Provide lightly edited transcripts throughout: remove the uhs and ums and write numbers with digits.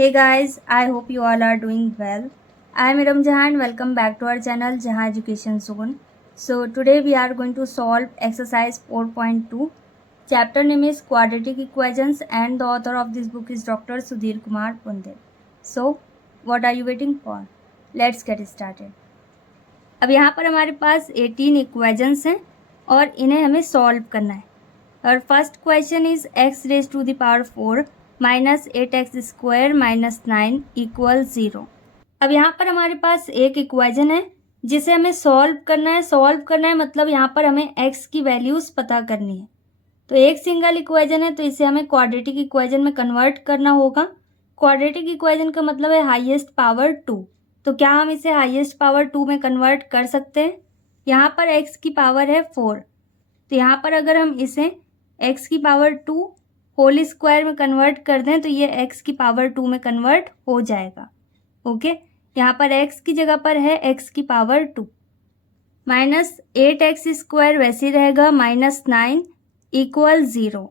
Hey guys, I hope you all are doing well. I am Iram Jahan. Welcome back to our channel Jahan Education Zone. So today we are going to solve exercise 4.2. Chapter name is Quadratic Equations and the author of this book is Dr. Sudhir Kumar Punde. So what are you waiting for? Let's get started. अब यहाँ पर हमारे पास 18 equations हैं और इन्हें हमें solve करना है. और first question is x raise to the power 4 minus 8x square minus 9 equal 0. अब यहाँ पर हमारे पास एक इक्वेशन है जिसे हमें सॉल्व करना है. सॉल्व करना है मतलब यहाँ पर हमें x की वैल्यूज़ पता करनी है. तो एक सिंगल इक्वेशन है तो इसे हमें क्वाड्रेटिक इक्वेशन में कन्वर्ट करना होगा. क्वाड्रेटिक इक्वेशन का मतलब है हाईएस्ट पावर 2. तो क्या हम इसे हाईएस्ट पावर 2 में कन्वर्ट कर सकते हैं? यहाँ पर x की पावर है 4. तो यहाँ पर अगर हम इसे x की पावर 2 होल स्क्वायर में कन्वर्ट कर दें तो ये x की पावर 2 में कन्वर्ट हो जाएगा. ओके, यहाँ पर x की जगह पर है x की पावर 2. माइनस 8x स्क्वायर वैसे ही रहेगा माइनस 9 इक्वल 0.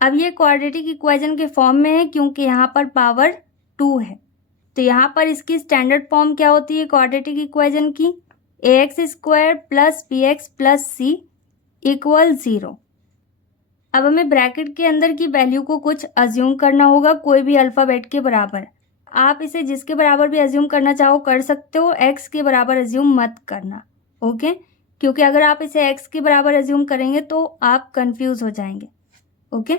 अब ये क्वाड्रेटिक इक्वेशन के फॉर्म में है क्योंकि यहाँ पर पावर 2 है. तो यहाँ पर इसकी स्टैंडर्ड फॉर्म क्या होती है क्वाड्रेटिक इक्वेशन की? ax square plus bx plus c equal 0. अब हमें ब्रैकेट के अंदर की वैल्यू को कुछ अज्यूम करना होगा, कोई भी अल्फ़ाबेट के बराबर. आप इसे जिसके बराबर भी अज्यूम करना चाहो कर सकते हो, x के बराबर अज्यूम मत करना. ओके, क्योंकि अगर आप इसे x के बराबर अज्यूम करेंगे तो आप कंफ्यूज हो जाएंगे. ओके,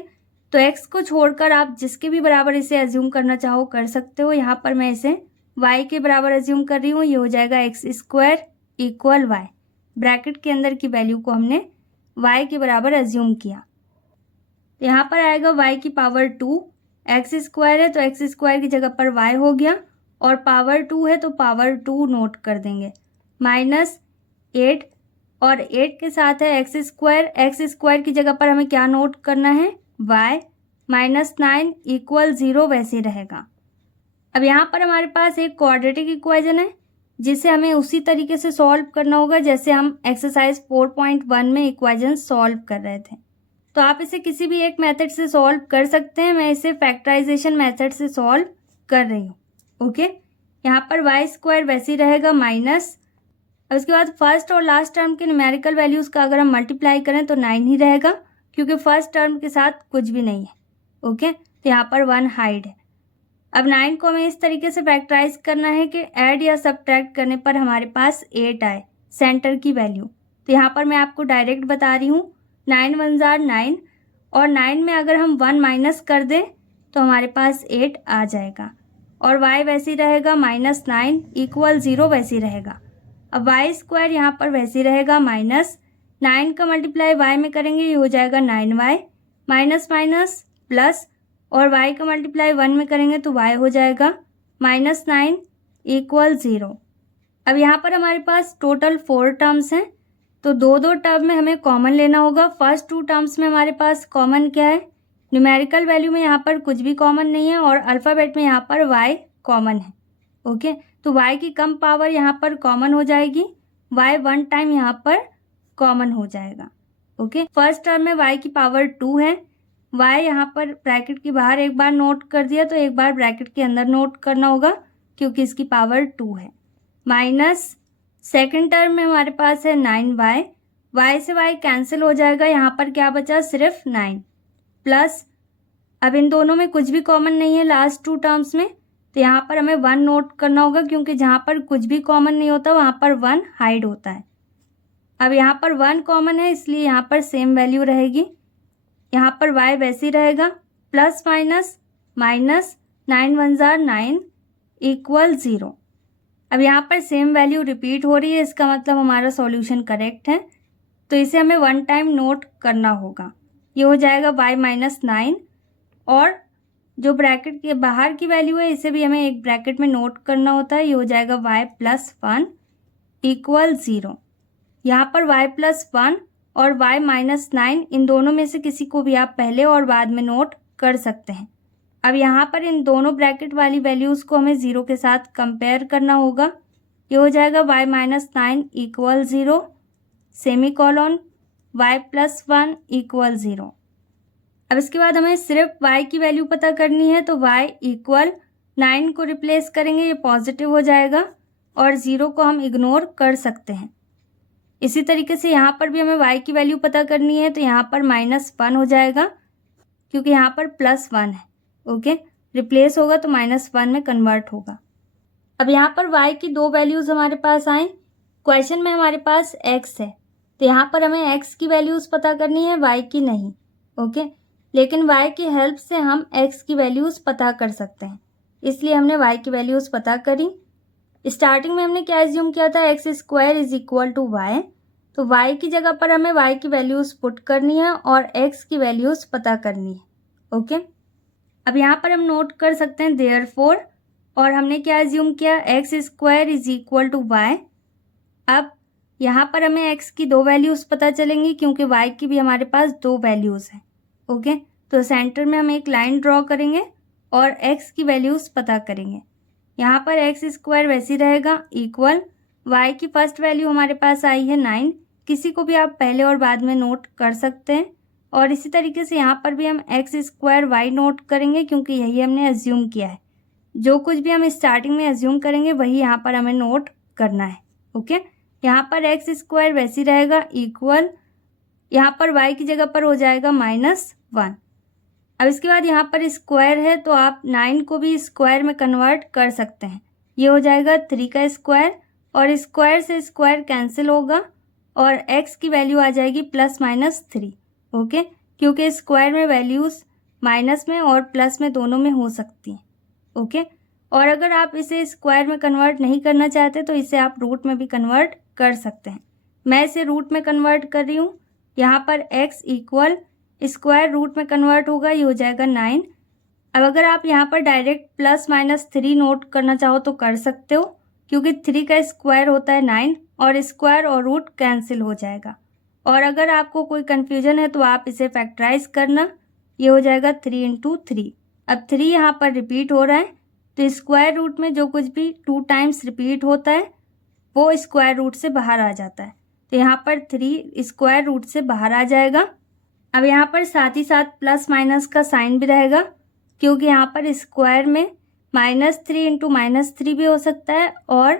तो x को छोड़कर आप जिसके भी बराबर इसे अज्यूम करना चाहो कर सकते हो. यहाँ पर मैं इसे y के बराबर अज्यूम कर रही हूँ. ये हो जाएगा X square equal Y. Bracket के अंदर की वैल्यू को हमने y के बराबर अज्यूम किया. यहाँ पर आएगा y की पावर 2. एक्स स्क्वायर है तो एक्स स्क्वायर की जगह पर y हो गया और पावर 2 है तो पावर 2 नोट कर देंगे. माइनस 8 और 8 के साथ है एक्स स्क्वायर. एक्स स्क्वायर की जगह पर हमें क्या नोट करना है? y. माइनस 9 इक्वल 0 वैसे रहेगा. अब यहाँ पर हमारे पास एक क्वाड्रेटिक इक्वेशन है जिसे हमें उसी तरीके से सॉल्व करना होगा जैसे हम एक्सरसाइज 4.1 में इक्वेशन सॉल्व कर रहे थे. तो आप इसे किसी भी एक मेथड से सॉल्व कर सकते हैं. मैं इसे फैक्टराइजेशन मेथड से सॉल्व कर रही हूँ. ओके, यहाँ पर वाई स्क्वायर वैसे ही रहेगा माइनस. अब इसके बाद फर्स्ट और लास्ट टर्म के न्यूमेरिकल वैल्यूज़ का अगर हम मल्टीप्लाई करें तो 9 ही रहेगा क्योंकि फर्स्ट टर्म के साथ कुछ भी नहीं है. ओके, तो यहाँ पर 1 हाइड है. अब 9 को हमें इस तरीके से फैक्टराइज करना है कि ऐड या सब्ट्रैक्ट करने पर हमारे पास 8 आए सेंटर की वैल्यू. तो यहाँ पर मैं आपको डायरेक्ट बता रही हूँ 9 वन जार 9 और 9 में अगर हम 1 माइनस कर दें तो हमारे पास 8 आ जाएगा. और y वैसे ही रहेगा माइनस 9 इक्वल 0 वैसे ही रहेगा. अब वाई स्क्वायर यहाँ पर वैसे ही रहेगा माइनस 9 का मल्टीप्लाई y में करेंगे ये हो जाएगा 9y माइनस माइनस प्लस और y का मल्टीप्लाई 1 में करेंगे तो y हो जाएगा माइनस 9 इक्वल 0. अब यहाँ पर हमारे पास टोटल 4 टर्म्स हैं तो दो दो टर्म में हमें कॉमन लेना होगा. फर्स्ट 2 टर्म्स में हमारे पास कॉमन क्या है? न्यूमेरिकल वैल्यू में यहाँ पर कुछ भी कॉमन नहीं है और अल्फ़ाबेट में यहाँ पर y कॉमन है. ओके, तो y की कम पावर यहाँ पर कॉमन हो जाएगी. y 1 टाइम यहाँ पर कॉमन हो जाएगा. ओके, फर्स्ट टर्म में y की पावर 2 है. y यहाँ पर ब्रैकेट के बाहर एक बार नोट कर दिया तो एक बार ब्रैकेट के अंदर नोट करना होगा क्योंकि इसकी पावर 2 है. माइनस सेकेंड टर्म में हमारे पास है 9y. y से y कैंसिल हो जाएगा. यहाँ पर क्या बचा? सिर्फ 9 प्लस. अब इन दोनों में कुछ भी कॉमन नहीं है लास्ट 2 टर्म्स में तो यहाँ पर हमें 1 नोट करना होगा क्योंकि जहाँ पर कुछ भी कॉमन नहीं होता वहाँ पर 1 हाइड होता है. अब यहाँ पर 1 कॉमन है इसलिए यहाँ पर सेम वैल्यू रहेगी. यहाँ पर y वैसे ही रहेगा plus minus minus 9 one jar 9 equal 0. अब यहाँ पर सेम वैल्यू रिपीट हो रही है इसका मतलब हमारा सॉल्यूशन करेक्ट है. तो इसे हमें 1 टाइम नोट करना होगा. ये हो जाएगा y माइनस 9 और जो ब्रैकेट के बाहर की वैल्यू है इसे भी हमें एक ब्रैकेट में नोट करना होता है. ये हो जाएगा y प्लस 1 इक्वल 0. यहाँ पर y प्लस 1 और y माइनस 9 इन दोनों में से किसी को भी आप पहले और बाद में नोट कर सकते हैं. अब यहाँ पर इन दोनों ब्रैकेट वाली वैल्यूज़ को हमें 0 के साथ कंपेयर करना होगा. ये हो जाएगा y minus 9 equal 0 semi colon y plus 1 equal 0. अब इसके बाद हमें सिर्फ y की वैल्यू पता करनी है तो y इक्वल 9 को रिप्लेस करेंगे, ये पॉजिटिव हो जाएगा और 0 को हम इग्नोर कर सकते हैं। इसी तरीके से यहाँ पर भी हमें y की वैल्यू पता करनी है, तो यहाँ पर -1 हो जाएगा क्योंकि यहाँ पर +1 है। ओके, रिप्लेस होगा तो -1 में कन्वर्ट होगा। अब यहाँ पर y की 2 वैल्यूज़ हमारे पास आए। क्वेश्चन में हमारे पास x है, तो यहाँ पर हमें x की वैल्यूज़ पता करनी है, y की नहीं। ओके, लेकिन y की हेल्प से हम x की वैल्यूज़ पता कर सकते हैं, इसलिए हमने y की वैल्यूज़ पता करी। स्टार्टिंग में हमने क्या एज्यूम किया था, x² = y, तो y की जगह पर हमें y की वैल्यूज़ पुट करनी है और x की वैल्यूज़ पता करनी है। ओके, अब यहाँ पर हम नोट कर सकते हैं देयरफॉर, और हमने क्या एज्यूम किया, x² = y। अब यहाँ पर हमें x की 2 वैल्यूज़ पता चलेंगी क्योंकि y की भी हमारे पास 2 वैल्यूज़ हैं। ओके, तो सेंटर में हम एक लाइन ड्रॉ करेंगे और x की वैल्यूज़ पता करेंगे। यहाँ पर x² वैसे रहेगा इक्वल, y की फर्स्ट वैल्यू हमारे पास आई है 9, किसी को भी आप पहले और बाद में नोट कर सकते हैं। और इसी तरीके से यहाँ पर भी हम x² y नोट करेंगे क्योंकि यही हमने एज्यूम किया है। जो कुछ भी हम स्टार्टिंग में एज्यूम करेंगे वही यहाँ पर हमें नोट करना है। ओके, यहाँ पर x² वैसे रहेगा इक्वल, यहाँ पर y की जगह पर हो जाएगा -1। अब इसके बाद यहाँ पर स्क्वायर है, तो आप 9 को भी स्क्वायर में कन्वर्ट कर सकते हैं। ये हो जाएगा 3 का स्क्वायर, और स्क्वायर से स्क्वायर कैंसिल होगा और x की वैल्यू आ जाएगी +-3। ओके, क्योंकि स्क्वायर में वैल्यूज़ माइनस में और प्लस में दोनों में हो सकती हैं। ओके, और अगर आप इसे स्क्वायर में कन्वर्ट नहीं करना चाहते तो इसे आप रूट में भी कन्वर्ट कर सकते हैं। मैं इसे रूट में कन्वर्ट कर रही हूँ। यहाँ पर x इक्वल स्क्वायर रूट में कन्वर्ट होगा, ये हो जाएगा 9। अब अगर आप यहाँ पर डायरेक्ट +-3 नोट करना चाहो तो कर सकते हो, क्योंकि 3 का स्क्वायर होता है 9 और स्क्वायर और रूट कैंसिल हो जाएगा। और अगर आपको कोई कन्फ्यूजन है तो आप इसे फैक्टराइज करना, ये हो जाएगा 3 × 3। अब 3 यहाँ पर रिपीट हो रहा है, तो स्क्वायर रूट में जो कुछ भी 2 टाइम्स रिपीट होता है वो स्क्वायर रूट से बाहर आ जाता है, तो यहाँ पर 3 स्क्वायर रूट से बाहर आ जाएगा। अब यहाँ पर साथ ही साथ प्लस माइनस का साइन भी रहेगा, क्योंकि यहाँ पर स्क्वायर में -3 × -3 भी हो सकता है और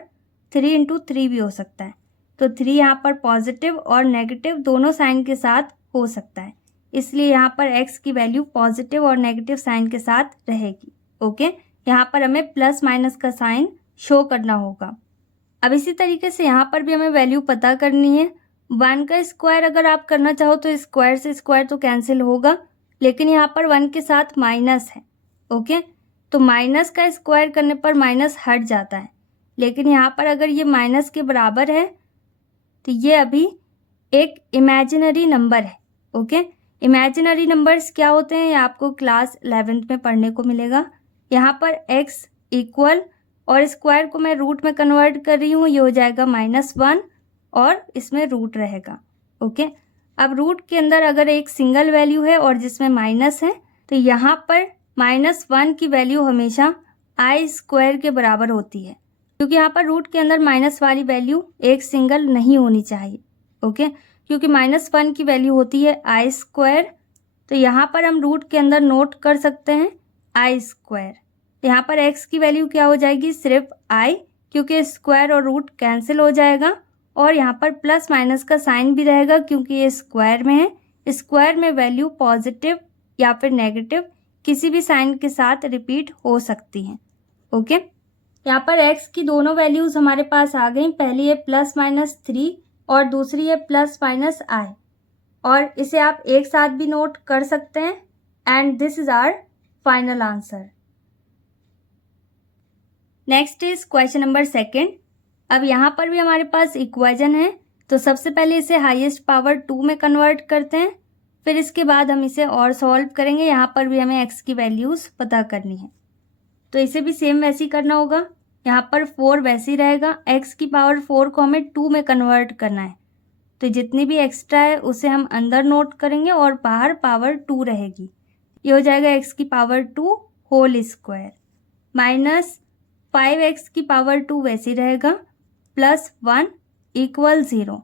3 × 3 भी हो सकता है। तो 3 यहाँ पर पॉजिटिव और नेगेटिव दोनों साइन के साथ हो सकता है, इसलिए यहाँ पर x की वैल्यू पॉजिटिव और नेगेटिव साइन के साथ रहेगी। ओके, यहाँ पर हमें प्लस माइनस का साइन शो करना होगा। अब इसी तरीके से यहाँ पर भी हमें वैल्यू पता करनी है। 1 का स्क्वायर अगर आप करना चाहो तो स्क्वायर से स्क्वायर तो कैंसिल होगा, लेकिन यहाँ पर 1 के साथ माइनस है। ओके, तो माइनस का स्क्वायर करने पर माइनस हट जाता है, लेकिन यहाँ पर अगर ये माइनस के बराबर है तो ये अभी एक इमेजिनरी नंबर है। ओके, इमेजिनरी नंबर्स क्या होते हैं ये आपको क्लास 11th में पढ़ने को मिलेगा। यहाँ पर x इक्वल, और स्क्वायर को मैं रूट में कन्वर्ट कर रही हूँ, ये हो जाएगा -1 और इसमें रूट रहेगा। ओके, अब रूट के अंदर अगर एक सिंगल वैल्यू है और जिसमें माइनस है, तो यहाँ पर -1 की वैल्यू हमेशा i² के बराबर होती है, क्योंकि यहाँ पर रूट के अंदर माइनस वाली वैल्यू एक सिंगल नहीं होनी चाहिए। ओके, क्योंकि -1 की वैल्यू होती है i², तो यहाँ पर हम रूट के अंदर नोट कर सकते हैं i²। यहाँ पर x की वैल्यू क्या हो जाएगी, सिर्फ i, क्योंकि स्क्वायर और रूट कैंसिल हो जाएगा, और यहाँ पर प्लस माइनस का साइन भी रहेगा क्योंकि ये स्क्वायर में है। स्क्वायर में वैल्यू पॉजिटिव या फिर नेगेटिव किसी भी साइन के साथ रिपीट हो सकती हैं। ओके, यहाँ पर x की दोनों वैल्यूज़ हमारे पास आ गई। पहली है +-3 और दूसरी है +-i, और इसे आप एक साथ भी नोट कर सकते हैं। And this is our final answer. Next is question number 2। अब यहाँ पर भी हमारे पास इक्वेशन है, तो सबसे पहले इसे हाईएस्ट पावर 2 में कन्वर्ट करते हैं, फिर इसके बाद हम इसे और सॉल्व करेंगे। यहाँ पर भी हमें x की वैल्यूज़ पता करनी है, तो इसे भी सेम वैसे ही करना होगा। यहाँ पर 4 वैसे ही रहेगा, x की पावर 4 को हमें 2 में कन्वर्ट करना है, तो जितनी भी एक्स्ट्रा है उसे हम अंदर नोट करेंगे और बाहर पावर 2 रहेगी। ये हो जाएगा x की power 2 whole square minus 5x की पावर 2 वैसे ही रहेगा, +1 = 0।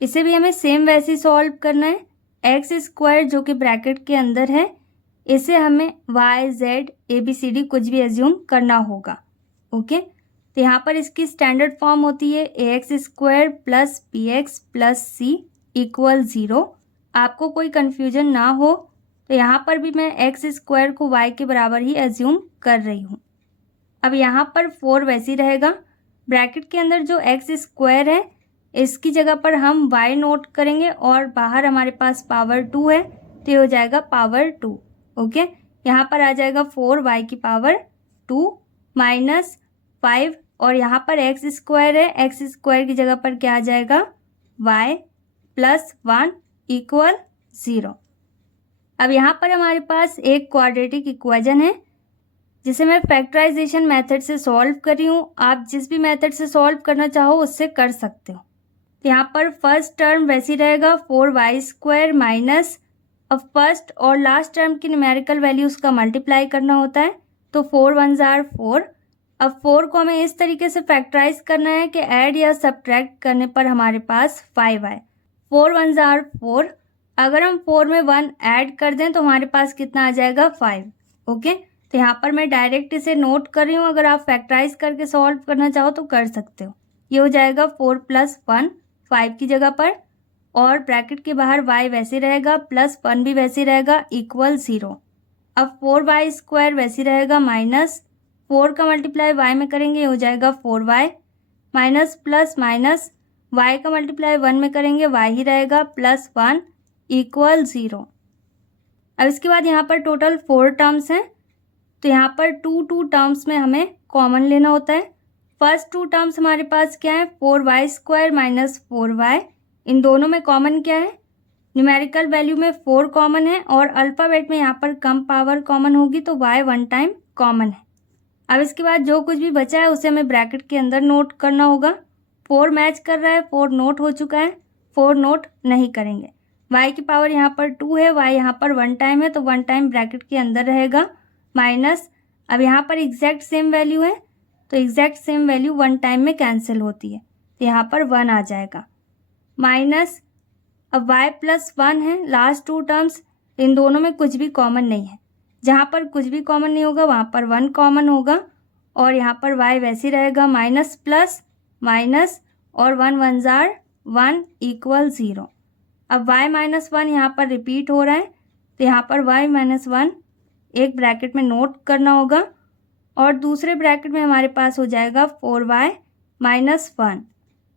इसे भी हमें सेम वैसे ही सॉल्व करना है। x² जो कि ब्रैकेट के अंदर है इसे हमें y, z, ABCD कुछ भी एज्यूम करना होगा। ओके, तो यहाँ पर इसकी स्टैंडर्ड फॉर्म होती है ax² plus bx plus c equal 0। आपको कोई कन्फ्यूजन ना हो तो यहाँ पर भी मैं x² को y के बराबर ही एज्यूम कर रही हूँ। अब यहाँ पर 4 वैसे ही रहेगा। ब्रैकेट के अंदर जो x² है इसकी जगह पर हम y नोट करेंगे और बाहर हमारे पास पावर 2 है तो ये हो जाएगा पावर 2। ओके, यहाँ पर आ जाएगा 4y की पावर 2 माइनस 5 और यहाँ पर x² है, x² की जगह पर क्या आ जाएगा y प्लस 1 इक्वल 0। अब यहाँ पर हमारे पास एक क्वाड्रेटिक इक्वेशन है जिसे मैं फैक्टराइजेशन मेथड से सॉल्व कर रही हूँ। आप जिस भी मेथड से सॉल्व करना चाहो उससे कर सकते हो। तो यहाँ पर फर्स्ट टर्म वैसी रहेगा 4y² माइनस, अब फर्स्ट और लास्ट टर्म की न्यूमेरिकल वैल्यूज़ का मल्टीप्लाई करना होता है तो 4 1 जार 4। अब 4 को हमें इस तरीके से फैक्टराइज करना है कि ऐड या सब्ट्रैक्ट करने पर हमारे पास 5 आए। 4 1 जार 4, अगर हम 4 में 1 ऐड कर दें तो हमारे पास कितना आ जाएगा 5। ओके, तो यहाँ पर मैं डायरेक्ट इसे नोट कर रही हूँ, अगर आप फैक्टराइज करके सॉल्व करना चाहो तो कर सकते हो। ये हो जाएगा 4 प्लस 1 5 की जगह पर, और ब्रैकेट के बाहर y वैसे रहेगा प्लस 1 भी वैसे रहेगा इक्वल 0। अब 4y² वैसे रहेगा माइनस 4 का मल्टीप्लाई y में करेंगे हो जाएगा 4y minus plus minus y का मल्टीप्लाई 1 में करेंगे y ही रहेगा प्लस 1 इक्वल 0। अब इसके बाद यहाँ पर टोटल 4 टर्म्स हैं तो यहाँ पर 2 टर्म्स में हमें कॉमन लेना होता है। फर्स्ट 2 टर्म्स हमारे पास क्या है 4y² माइनस 4y, इन दोनों में कॉमन क्या है न्यूमेरिकल वैल्यू में 4 कॉमन है और अल्फ़ाबेट में यहाँ पर कम पावर कॉमन होगी तो y 1 टाइम कॉमन है। अब इसके बाद जो कुछ भी बचा है उसे हमें ब्रैकेट के अंदर नोट करना होगा। 4 मैच कर रहा है, 4 नोट हो चुका है, 4 नोट नहीं करेंगे। y की पावर यहाँ पर 2 है, y यहाँ पर 1 टाइम है तो 1 टाइम ब्रैकेट के अंदर रहेगा माइनस, अब यहाँ पर एग्जैक्ट सेम वैल्यू है तो एग्जैक्ट सेम वैल्यू 1 टाइम में कैंसिल होती है तो यहाँ पर 1 आ जाएगा माइनस, अब y प्लस 1 है लास्ट 2 टर्म्स, इन दोनों में कुछ भी कॉमन नहीं है। जहाँ पर कुछ भी कॉमन नहीं होगा वहाँ पर 1 कॉमन होगा और यहाँ पर y वैसे रहेगा माइनस प्लस माइनस और 1 1 जार 1 इक्वल 0। अब y माइनस 1 यहाँ पर रिपीट हो रहा है तो यहाँ पर y माइनस 1 एक ब्रैकेट में नोट करना होगा और दूसरे ब्रैकेट में हमारे पास हो जाएगा 4y माइनस 1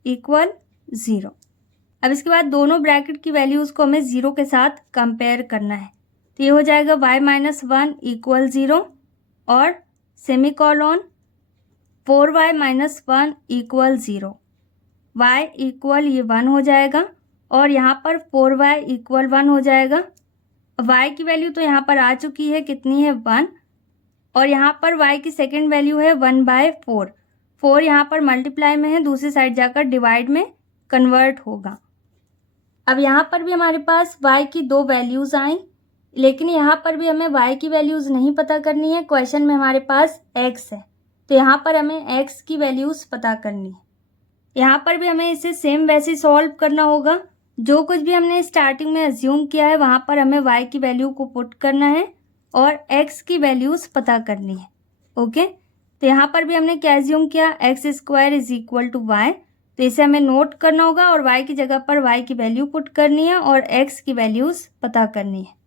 इक्वल 0। अब इसके बाद दोनों ब्रैकेट की वैल्यूज़ को हमें 0 के साथ कंपेयर करना है तो ये हो जाएगा y माइनस 1 इक्वल 0 और semicolon 4y minus 1 equal 0, y equal ये 1 हो जाएगा और यहाँ पर 4y इक्वल 1 हो जाएगा। y की वैल्यू तो यहाँ पर आ चुकी है, कितनी है 1, और यहाँ पर y की सेकंड वैल्यू है 1/4। 4 यहाँ पर मल्टीप्लाई में है, दूसरी साइड जाकर डिवाइड में कन्वर्ट होगा। अब यहाँ पर भी हमारे पास y की 2 वैल्यूज़ आई, लेकिन यहाँ पर भी हमें y की वैल्यूज़ नहीं पता करनी है। क्वेश्चन में हमारे पास x है तो यहाँ पर हमें x की वैल्यूज़ पता करनी है। यहाँ पर भी हमें इसे सेम वैसे सॉल्व करना होगा। जो कुछ भी हमने स्टार्टिंग में एज्यूम किया है वहाँ पर हमें y की वैल्यू को पुट करना है और x की वैल्यूज़ पता करनी है। ओके, तो यहाँ पर भी हमने क्या एज्यूम किया x² is equal to y, तो इसे हमें नोट करना होगा और y की जगह पर y की वैल्यू पुट करनी है और x की वैल्यूज़ पता करनी है।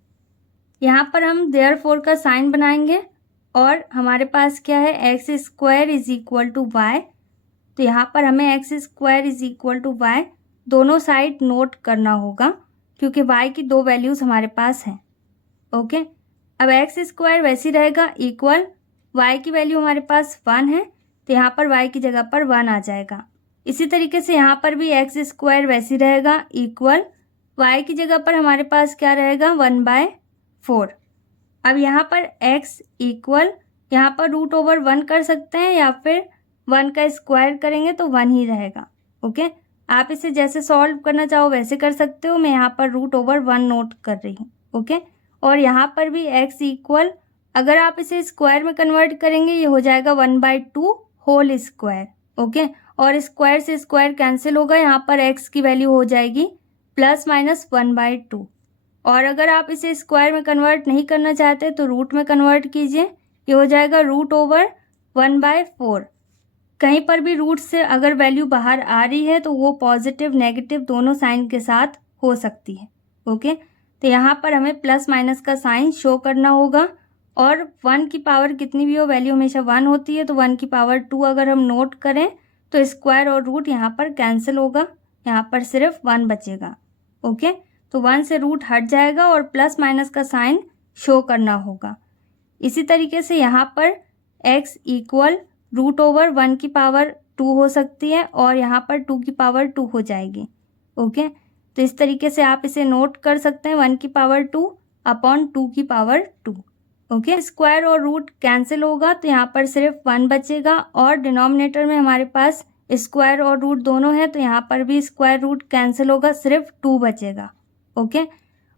यहाँ पर हम देयरफॉर का साइन बनाएंगे और हमारे पास क्या है x² is equal to y, तो यहाँ पर हमें x² is equal to y दोनों साइड नोट करना होगा क्योंकि y की 2 वैल्यूज़ हमारे पास हैं। ओके, अब x² वैसी रहेगा इक्वल y की वैल्यू हमारे पास 1 है तो यहाँ पर y की जगह पर 1 आ जाएगा। इसी तरीके से यहाँ पर भी x² वैसी रहेगा इक्वल y की जगह पर हमारे पास क्या रहेगा 1/4। अब यहाँ पर x इक्वल यहाँ पर √1 कर सकते हैं या फिर 1 का स्क्वायर करेंगे तो 1 ही रहेगा। ओके, आप इसे जैसे सॉल्व करना चाहो वैसे कर सकते हो, मैं यहाँ पर √1 नोट कर रही हूँ। ओके, और यहाँ पर भी x इक्वल अगर आप इसे स्क्वायर में कन्वर्ट करेंगे ये हो जाएगा 1/2 होल स्क्वायर। ओके, और स्क्वायर से स्क्वायर कैंसिल होगा, यहाँ पर x की वैल्यू हो जाएगी प्लस माइनस 1/2। और अगर आप इसे स्क्वायर में कन्वर्ट नहीं करना चाहते तो रूट में कन्वर्ट कीजिए। ये हो जाएगा √1/4। कहीं पर भी रूट से अगर वैल्यू बाहर आ रही है तो वो पॉजिटिव नेगेटिव दोनों साइन के साथ हो सकती है। ओके, तो यहाँ पर हमें प्लस माइनस का साइन शो करना होगा। और 1 की पावर कितनी भी हो वैल्यू हमेशा 1 होती है, तो 1 की पावर 2 अगर हम नोट करें तो स्क्वायर और रूट यहाँ पर कैंसिल होगा, यहाँ पर सिर्फ 1 बचेगा। ओके, तो 1 से रूट हट जाएगा और प्लस माइनस का साइन शो करना होगा। इसी तरीके से यहाँ पर x इक्वल √1 की पावर 2 हो सकती है और यहाँ पर 2 की पावर 2 हो जाएगी। ओके, तो इस तरीके से आप इसे नोट कर सकते हैं 1 की पावर 2 अपॉन 2 की पावर 2। ओके, स्क्वायर और रूट कैंसिल होगा तो यहाँ पर सिर्फ 1 बचेगा और डिनोमिनेटर में हमारे पास स्क्वायर और रूट दोनों है तो यहाँ पर भी स्क्वायर रूट कैंसिल होगा, सिर्फ 2 बचेगा। ओके,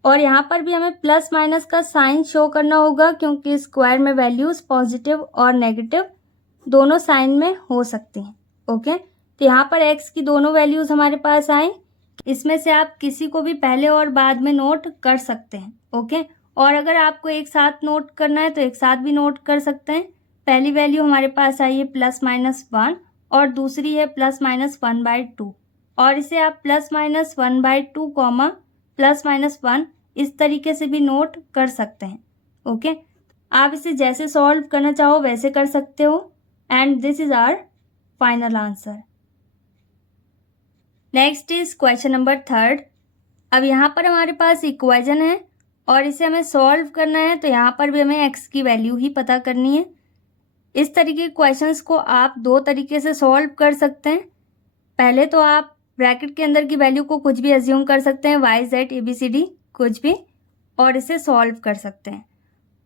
और यहाँ पर भी हमें प्लस माइनस का साइन शो करना होगा क्योंकि स्क्वायर में वैल्यूज पॉजिटिव और नेगेटिव दोनों साइन में हो सकती हैं। ओके, तो यहाँ पर x की दोनों वैल्यूज हमारे पास आई, इसमें से आप किसी को भी पहले और बाद में नोट कर सकते हैं। ओके, और अगर आपको एक साथ नोट करना है तो एक साथ भी नोट कर सकते हैं। पहली वैल्यू हमारे पास आई है +-1 और दूसरी है +-1/2 और इसे आप +-1/2 कॉमा +-1 इस तरीके से भी नोट कर सकते हैं। ओके, आप इसे जैसे सॉल्व करना चाहो वैसे कर सकते हो and this is our final answer. Next is question number 3। अब यहाँ पर हमारे पास इक्वेशन है और इसे हमें सॉल्व करना है तो यहाँ पर भी हमें x की वैल्यू ही पता करनी है। इस तरीके के क्वेश्चंस को आप 2 तरीके से सॉल्व कर सकते हैं। पहले तो आप ब्रैकेट के अंदर की वैल्यू को कुछ भी अज्यूम कर सकते हैं, y, z, ABCD कुछ भी, और इसे सॉल्व कर सकते हैं।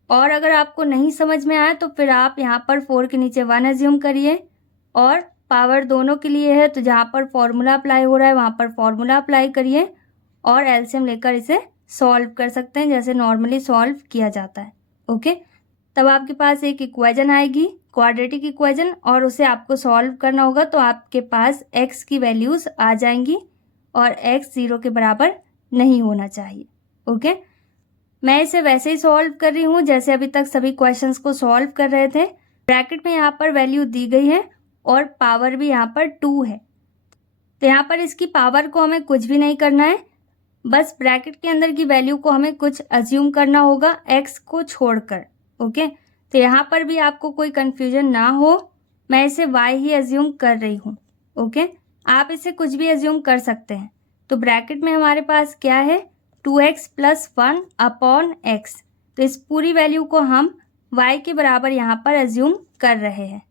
और अगर आपको नहीं समझ में आए तो फिर आप यहाँ पर 4 के नीचे 1 अज्यूम करिए और पावर दोनों के लिए है तो जहाँ पर फॉर्मूला अप्लाई हो रहा है वहाँ पर फॉर्मूला अप्लाई करिए और एलसीएम लेकर इसे सॉल्व कर सकते हैं जैसे नॉर्मली सॉल्व किया जाता है। ओके, तब आपके पास एक इक्वेशन आएगी क्वाड्रेटिक इक्वेशन और उसे आपको सॉल्व करना होगा तो आपके पास x की वैल्यूज आ जाएंगी और x 0 के बराबर नहीं होना चाहिए। ओके, मैं इसे वैसे ही सॉल्व कर रही हूँ जैसे अभी तक सभी क्वेश्चंस को सॉल्व कर रहे थे। ब्रैकेट में यहाँ पर वैल्यू दी गई है और पावर भी यहाँ पर 2 है, तो यहाँ पर इसकी पावर को हमें कुछ भी नहीं करना है, बस ब्रैकेट के अंदर की वैल्यू को हमें कुछ अज्यूम करना होगा x को छोड़कर। ओके, तो यहाँ पर भी आपको कोई कंफ्यूजन ना हो, मैं इसे y ही अज्यूम कर रही हूँ। ओके, आप इसे कुछ भी अज्यूम कर सकते हैं। तो ब्रैकेट में हमारे पास क्या है 2x + 1 अपॉन x, तो इस पूरी वैल्यू को हम y के बराबर यहाँ पर अज्यूम कर रहे हैं।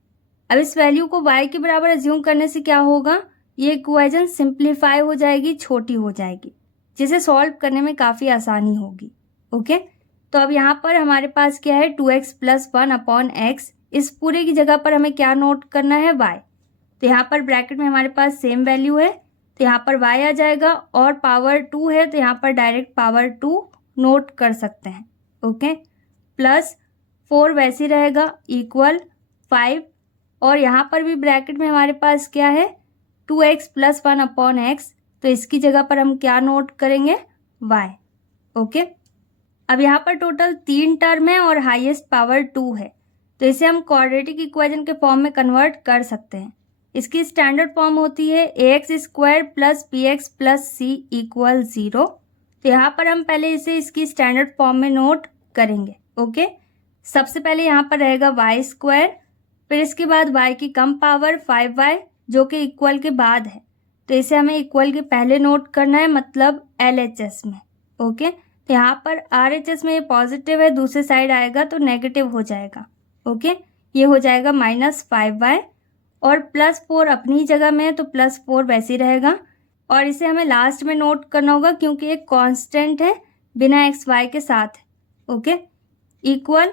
अब इस वैल्यू को y के बराबर अज्यूम करने से क्या होगा, ये इक्वेशन सिंप्लीफाई हो जाएगी, छोटी हो जाएगी, जिसे सॉल्व करने में काफ़ी आसानी होगी। ओके, तो अब यहाँ पर हमारे पास क्या है 2x + 1 अपॉन x, इस पूरे की जगह पर हमें क्या नोट करना है y, तो यहाँ पर ब्रैकेट में हमारे पास सेम वैल्यू है तो यहाँ पर y आ जाएगा और पावर 2 है तो यहाँ पर डायरेक्ट पावर 2 नोट कर सकते हैं। ओके, +4 वैसे ही रहेगा इक्वल 5 और यहाँ पर भी ब्रैकेट में हमारे पास क्या है 2x + 1 अपॉन x, तो इसकी जगह पर हम क्या नोट करेंगे y। ओके, अब यहाँ पर टोटल 3 टर्म है और हाईएस्ट पावर 2 है तो इसे हम क्वाड्रेटिक इक्वेशन के फॉर्म में कन्वर्ट कर सकते हैं। इसकी स्टैंडर्ड फॉर्म होती है ax² + bx + c = 0, तो यहाँ पर हम पहले इसे इसकी स्टैंडर्ड फॉर्म में नोट करेंगे। ओके, सबसे पहले यहाँ पर रहेगा y², फिर इसके बाद y की कम पावर 5y जो कि इक्वल के बाद है, तो इसे हमें इक्वल के पहले नोट करना है, मतलब LHS में। ओके, तो यहाँ पर RHS में ये पॉजिटिव है, दूसरे साइड आएगा तो नेगेटिव हो जाएगा। ओके, ये हो जाएगा -5y और +4 अपनी जगह में है तो +4 वैसे ही रहेगा और इसे हमें लास्ट में नोट करना होगा क्योंकि एक कांस्टेंट है बिना xy के साथ। ओके, इक्वल,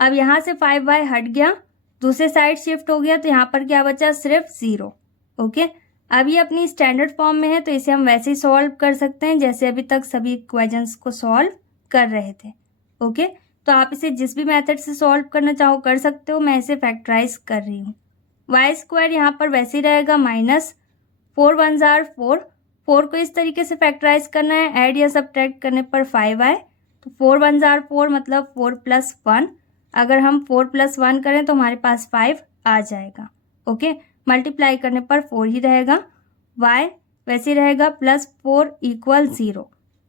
अब यहाँ से 5y हट गया, दूसरे साइड शिफ्ट हो गया तो यहाँ पर क्या बचा, सिर्फ 0। ओके, अब ये अपनी स्टैंडर्ड फॉर्म में है तो इसे हम वैसे ही सॉल्व कर सकते हैं जैसे अभी तक सभी इक्वेशंस को सॉल्व कर रहे थे। ओके, तो आप इसे जिस भी मेथड से सॉल्व करना चाहो कर सकते हो, मैं इसे फैक्टराइज कर रही हूँ। y² यहाँ पर वैसे ही रहेगा -4 × 1 = 4, 4 को इस तरीके से फैक्टराइज करना है, ऐड या सब्ट्रैक्ट करने पर 5 आए तो 4 1 जार 4 मतलब 4 + 1। अगर हम 4 + 1 करें तो हमारे पास 5 आ जाएगा। ओके, मल्टीप्लाई करने पर 4 ही रहेगा। y वैसे रहेगा +4 = 0।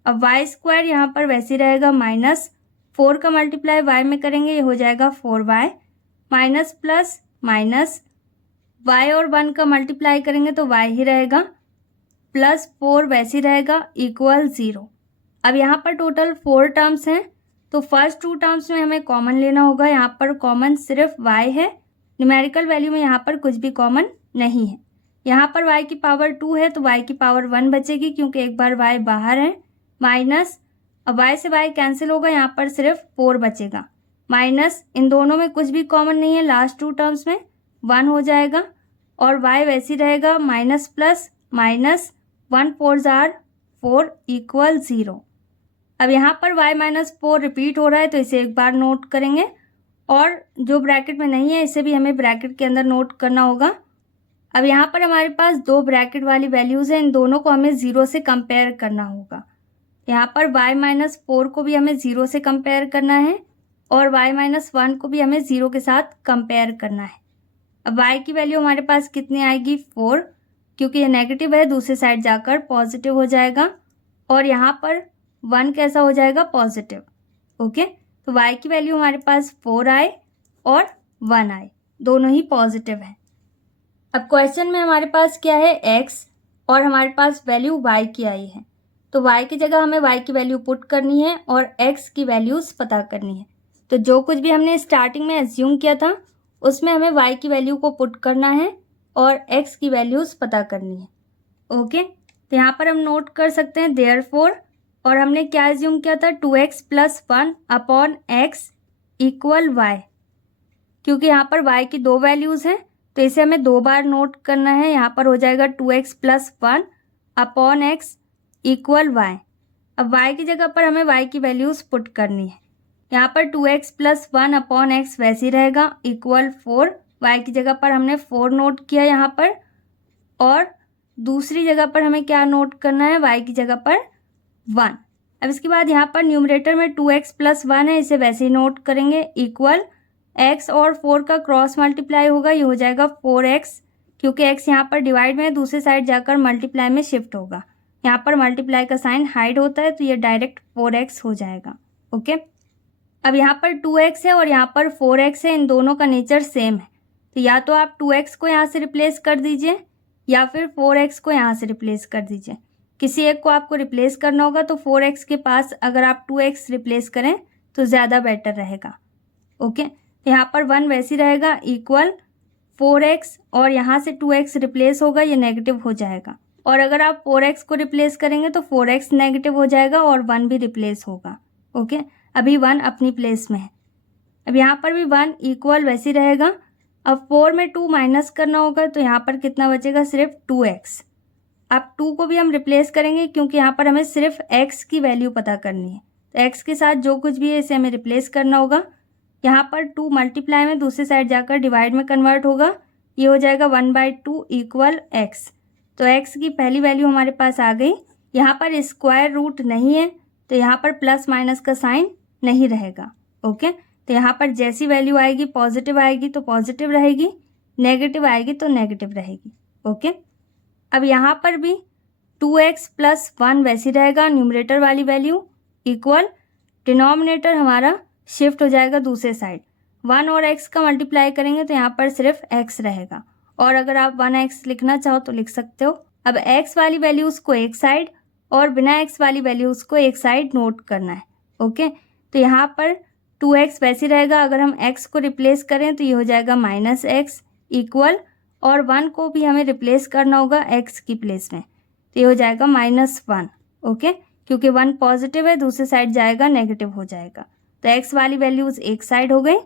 अब y² यहाँ पर वैसे रहेगा -4 का मल्टीप्लाई y में करेंगे, ये हो जाएगा 4y minus plus minus y और 1 का मल्टीप्लाई करेंगे तो y ही रहेगा +4 वैसे रहेगा =0। अब यहाँ पर टोटल 4 टर्म्स हैं तो फर्स्ट 2 टर्म्स में हमें कॉमन लेना होगा। यहाँ पर कॉमन सिर्फ y है, न्यूमेरिकल वैल्यू में यहाँ पर कुछ भी कॉमन नहीं है। यहाँ पर y की पावर 2 है तो y की पावर 1 बचेगी क्योंकि एक बार y बाहर है। माइनस, अब y से y कैंसिल होगा, यहाँ पर सिर्फ 4 बचेगा। माइनस, इन दोनों में कुछ भी कॉमन नहीं है, लास्ट 2 टर्म्स में 1 हो जाएगा और y वैसे रहेगा माइनस प्लस माइनस 1 4 जार 4 = 0। अब यहाँ पर y - 4 रिपीट हो रहा है तो इसे एक बार नोट करेंगे और जो ब्रैकेट में नहीं है इसे भी हमें ब्रैकेट के अंदर नोट करना होगा। अब यहाँ पर हमारे पास 2 ब्रैकेट वाली वैल्यूज़ हैं, इन दोनों को हमें 0 से कंपेयर करना होगा। यहाँ पर y - 4 को भी हमें 0 से कंपेयर करना है और y - 1 को भी हमें 0 के साथ कंपेयर करना है। अब y की वैल्यू हमारे पास कितनी आएगी 4, क्योंकि ये नेगेटिव है दूसरी साइड जाकर पॉजिटिव हो जाएगा और यहाँ पर 1 कैसा हो जाएगा पॉजिटिव। ओके, तो y की वैल्यू हमारे पास 4 आए और 1 आए, दोनों ही पॉजिटिव है। अब क्वेश्चन में हमारे पास क्या है x और हमारे पास वैल्यू y की आई है, तो y की जगह हमें y की वैल्यू पुट करनी है और x की वैल्यूज़ पता करनी है। तो जो कुछ भी हमने स्टार्टिंग में एज्यूम किया था उसमें हमें y की वैल्यू को पुट करना है और x की वैल्यूज़ पता करनी है। ओके, तो यहाँ पर हम नोट कर सकते हैं देयरफॉर, और हमने क्या एज्यूम किया था 2x + 1 अपॉन x = y। क्योंकि यहाँ पर y की 2 वैल्यूज़ हैं तो इसे हमें 2 बार नोट करना है। यहाँ पर हो जाएगा 2x + 1 अपॉन x = y। अब y की जगह पर हमें y की वैल्यूज़ पुट करनी है। यहाँ पर 2x + 1 अपॉन x वैसे ही रहेगा =4। y की जगह पर हमने 4 नोट किया यहाँ पर, और दूसरी जगह पर हमें क्या नोट करना है y की जगह पर 1। अब इसके बाद यहाँ पर न्यूमरेटर में 2x + 1 है, इसे वैसे ही नोट करेंगे इक्वल x और 4 का क्रॉस मल्टीप्लाई होगा, ये हो जाएगा 4x। क्योंकि x यहाँ पर डिवाइड में है दूसरी साइड जाकर मल्टीप्लाई में शिफ्ट होगा। यहाँ पर मल्टीप्लाई का साइन हाइड होता है तो ये डायरेक्ट 4x हो जाएगा। ओके, अब यहाँ पर 2x है और यहाँ पर 4x है, इन दोनों का नेचर सेम है तो या तो आप 2x को यहाँ से रिप्लेस कर दीजिए या फिर 4x को यहाँ से रिप्लेस कर दीजिए। किसी एक को आपको रिप्लेस करना होगा तो 4x के पास अगर आप 2x रिप्लेस करें तो ज़्यादा बेटर रहेगा। ओके, तो यहाँ पर 1 वैसे ही रहेगा इक्वल 4x और यहाँ से 2x रिप्लेस होगा, ये नेगेटिव हो जाएगा। और अगर आप 4x को रिप्लेस करेंगे तो 4x नेगेटिव हो जाएगा और 1 भी रिप्लेस होगा। ओके, अभी 1 अपनी प्लेस में है। अब यहाँ पर भी 1 इक्वल वैसे ही रहेगा। अब 4 में 2 माइनस करना होगा तो यहाँ पर कितना बचेगा, सिर्फ 2x। अब 2 को भी हम रिप्लेस करेंगे क्योंकि यहाँ पर हमें सिर्फ x की वैल्यू पता करनी है, तो x के साथ जो कुछ भी है इसे हमें रिप्लेस करना होगा। यहाँ पर 2 मल्टीप्लाई में दूसरी साइड जाकर डिवाइड में कन्वर्ट होगा, ये हो जाएगा 1/2 = x। तो x की पहली वैल्यू हमारे पास आ गई। यहाँ पर स्क्वायर रूट नहीं है तो यहाँ पर प्लस माइनस का साइन नहीं रहेगा। ओके, तो यहाँ पर जैसी वैल्यू आएगी पॉजिटिव आएगी तो पॉजिटिव रहेगी, नेगेटिव आएगी तो नेगेटिव रहेगी। ओके, अब यहाँ पर भी 2x + 1 वैसी रहेगा, न्यूमरेटर वाली वैल्यू इक्वल डिनोमिनेटर हमारा शिफ्ट हो जाएगा दूसरे साइड। 1 और x का मल्टीप्लाई करेंगे तो यहाँ पर सिर्फ x रहेगा, और अगर आप 1x लिखना चाहो तो लिख सकते हो। अब x वाली वैल्यूज़ को एक साइड और बिना x वाली वैल्यूज़ को एक साइड नोट करना है। ओके, तो यहाँ पर 2x वैसे रहेगा, अगर हम x को रिप्लेस करें तो ये हो जाएगा -x इक्वल, और 1 को भी हमें रिप्लेस करना होगा x की प्लेस में तो ये हो जाएगा -1। ओके, क्योंकि 1 पॉजिटिव है दूसरी साइड जाएगा नेगेटिव हो जाएगा, तो x वाली वैल्यूज़ एक साइड हो गई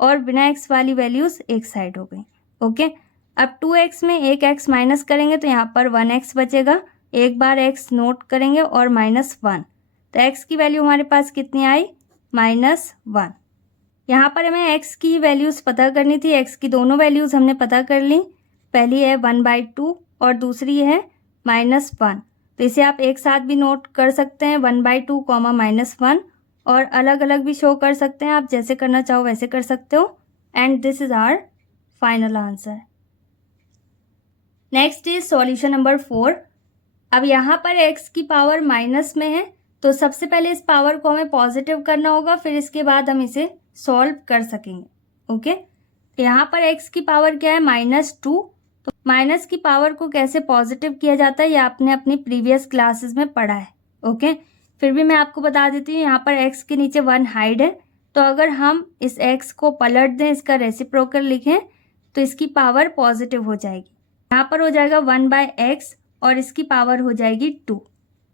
और बिना x वाली वैल्यूज़ एक साइड हो गई। ओके, अब 2x में एक x माइनस करेंगे तो यहाँ पर 1x बचेगा, एक बार x नोट करेंगे और -1, तो x की वैल्यू हमारे पास कितनी आई -1। यहाँ पर हमें x की वैल्यूज़ पता करनी थी, x की दोनों वैल्यूज़ हमने पता कर ली। पहली है 1/2 और दूसरी है -1। तो इसे आप एक साथ भी नोट कर सकते हैं 1/2 कॉमा -1, और अलग अलग भी शो कर सकते हैं, आप जैसे करना चाहो वैसे कर सकते हो। And this is our final answer. Next is solution number 4। अब यहाँ पर x की पावर माइनस में है, तो सबसे पहले इस पावर को हमें पॉजिटिव करना होगा, फिर इसके बाद हम इसे सॉल्व कर सकेंगे। ओके, तो यहाँ पर x की पावर क्या है, -2। तो माइनस की पावर को कैसे पॉजिटिव किया जाता है ये आपने अपनी प्रीवियस क्लासेस में पढ़ा है। ओके, फिर भी मैं आपको बता देती हूँ, यहाँ पर x के नीचे 1 हाइड है, तो अगर हम इस x को पलट दें, इसका रेसिप्रोकल लिखें, तो इसकी पावर पॉजिटिव हो जाएगी। यहाँ पर हो जाएगा 1/x और इसकी पावर हो जाएगी 2।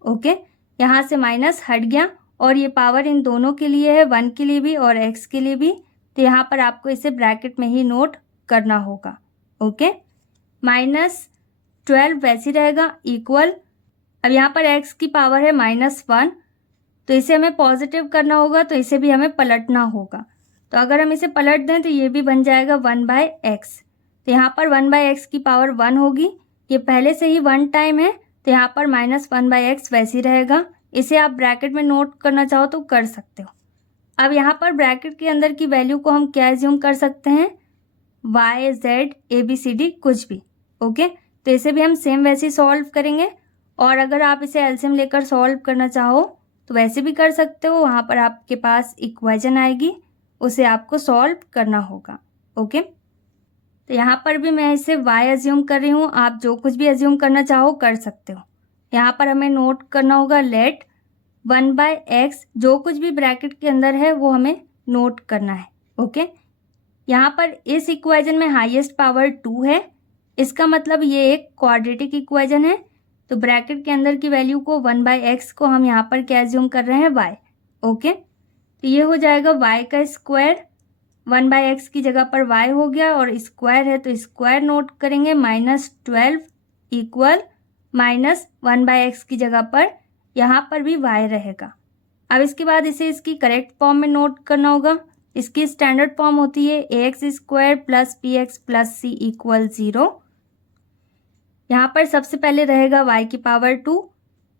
ओके, यहाँ से माइनस हट गया और ये पावर इन दोनों के लिए है, 1 के लिए भी और x के लिए भी। तो यहाँ पर आपको इसे ब्रैकेट में ही नोट करना होगा। ओके, -12 वैसे रहेगा इक्वल, अब यहाँ पर x की पावर है -1, तो इसे हमें पॉजिटिव करना होगा, तो इसे भी हमें पलटना होगा। तो अगर हम इसे पलट दें तो ये भी बन जाएगा 1/x। तो यहाँ पर 1/x की पावर 1 होगी, ये पहले से ही 1 टाइम है, तो यहाँ पर -1/x वैसे ही रहेगा। इसे आप ब्रैकेट में नोट करना चाहो तो कर सकते हो। अब यहाँ पर ब्रैकेट के अंदर की वैल्यू को हम क्या एज्यूम कर सकते हैं, y, z, ABCD कुछ भी। ओके, तो इसे भी हम सेम वैसे ही सॉल्व करेंगे, और अगर आप इसे एलसीएम लेकर सॉल्व करना चाहो तो वैसे भी कर सकते हो। वहाँ पर आपके पास इक्वेशन आएगी, उसे आपको सॉल्व करना होगा। ओके, तो यहाँ पर भी मैं इसे y एज्यूम कर रही हूँ, आप जो कुछ भी एज्यूम करना चाहो कर सकते हो। यहाँ पर हमें नोट करना होगा लेट 1/x, जो कुछ भी ब्रैकेट के अंदर है वो हमें नोट करना है। ओके, यहाँ पर इस इक्वेशन में हाईएस्ट पावर 2 है, इसका मतलब ये एक क्वाड्रेटिक इक्वेशन है, तो ब्रैकेट के अंदर की वैल्यू को 1/x को हम यहाँ पर क्या एज्यूम कर रहे हैं, y। ओके, तो ये हो जाएगा y का स्क्वायर, 1/x की जगह पर y हो गया और स्क्वायर है तो स्क्वायर नोट करेंगे, -12 इक्वल -1/x की जगह पर यहाँ पर भी y रहेगा। अब इसके बाद इसे इसकी करेक्ट फॉर्म में नोट करना होगा। इसकी स्टैंडर्ड फॉर्म होती है ax² + bx + c = 0। यहाँ पर सबसे पहले रहेगा y की पावर 2,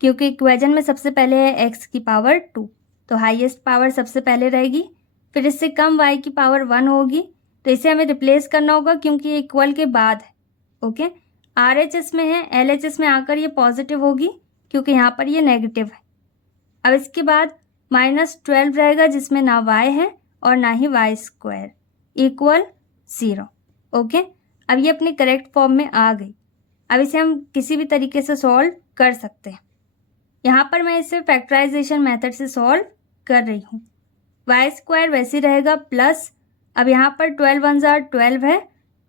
क्योंकि इक्वेशन में सबसे पहले है x की पावर 2, तो हाईएस्ट पावर सबसे पहले रहेगी। फिर इससे कम y की पावर 1 होगी, तो इसे हमें रिप्लेस करना होगा क्योंकि ये इक्वल के बाद है। ओके, RHS में है, LHS में आकर ये पॉजिटिव होगी क्योंकि यहाँ पर ये नेगेटिव है। अब इसके बाद -12 रहेगा जिसमें ना y है और ना ही y² = 0। ओके, अब ये अपनी करेक्ट फॉर्म में आ गई। अब इसे हम किसी भी तरीके से सॉल्व कर सकते हैं। यहाँ पर मैं इसे फैक्टराइजेशन मेथड से सॉल्व कर रही हूँ। y² वैसे रहेगा प्लस, अब यहाँ पर 12 1 12 है,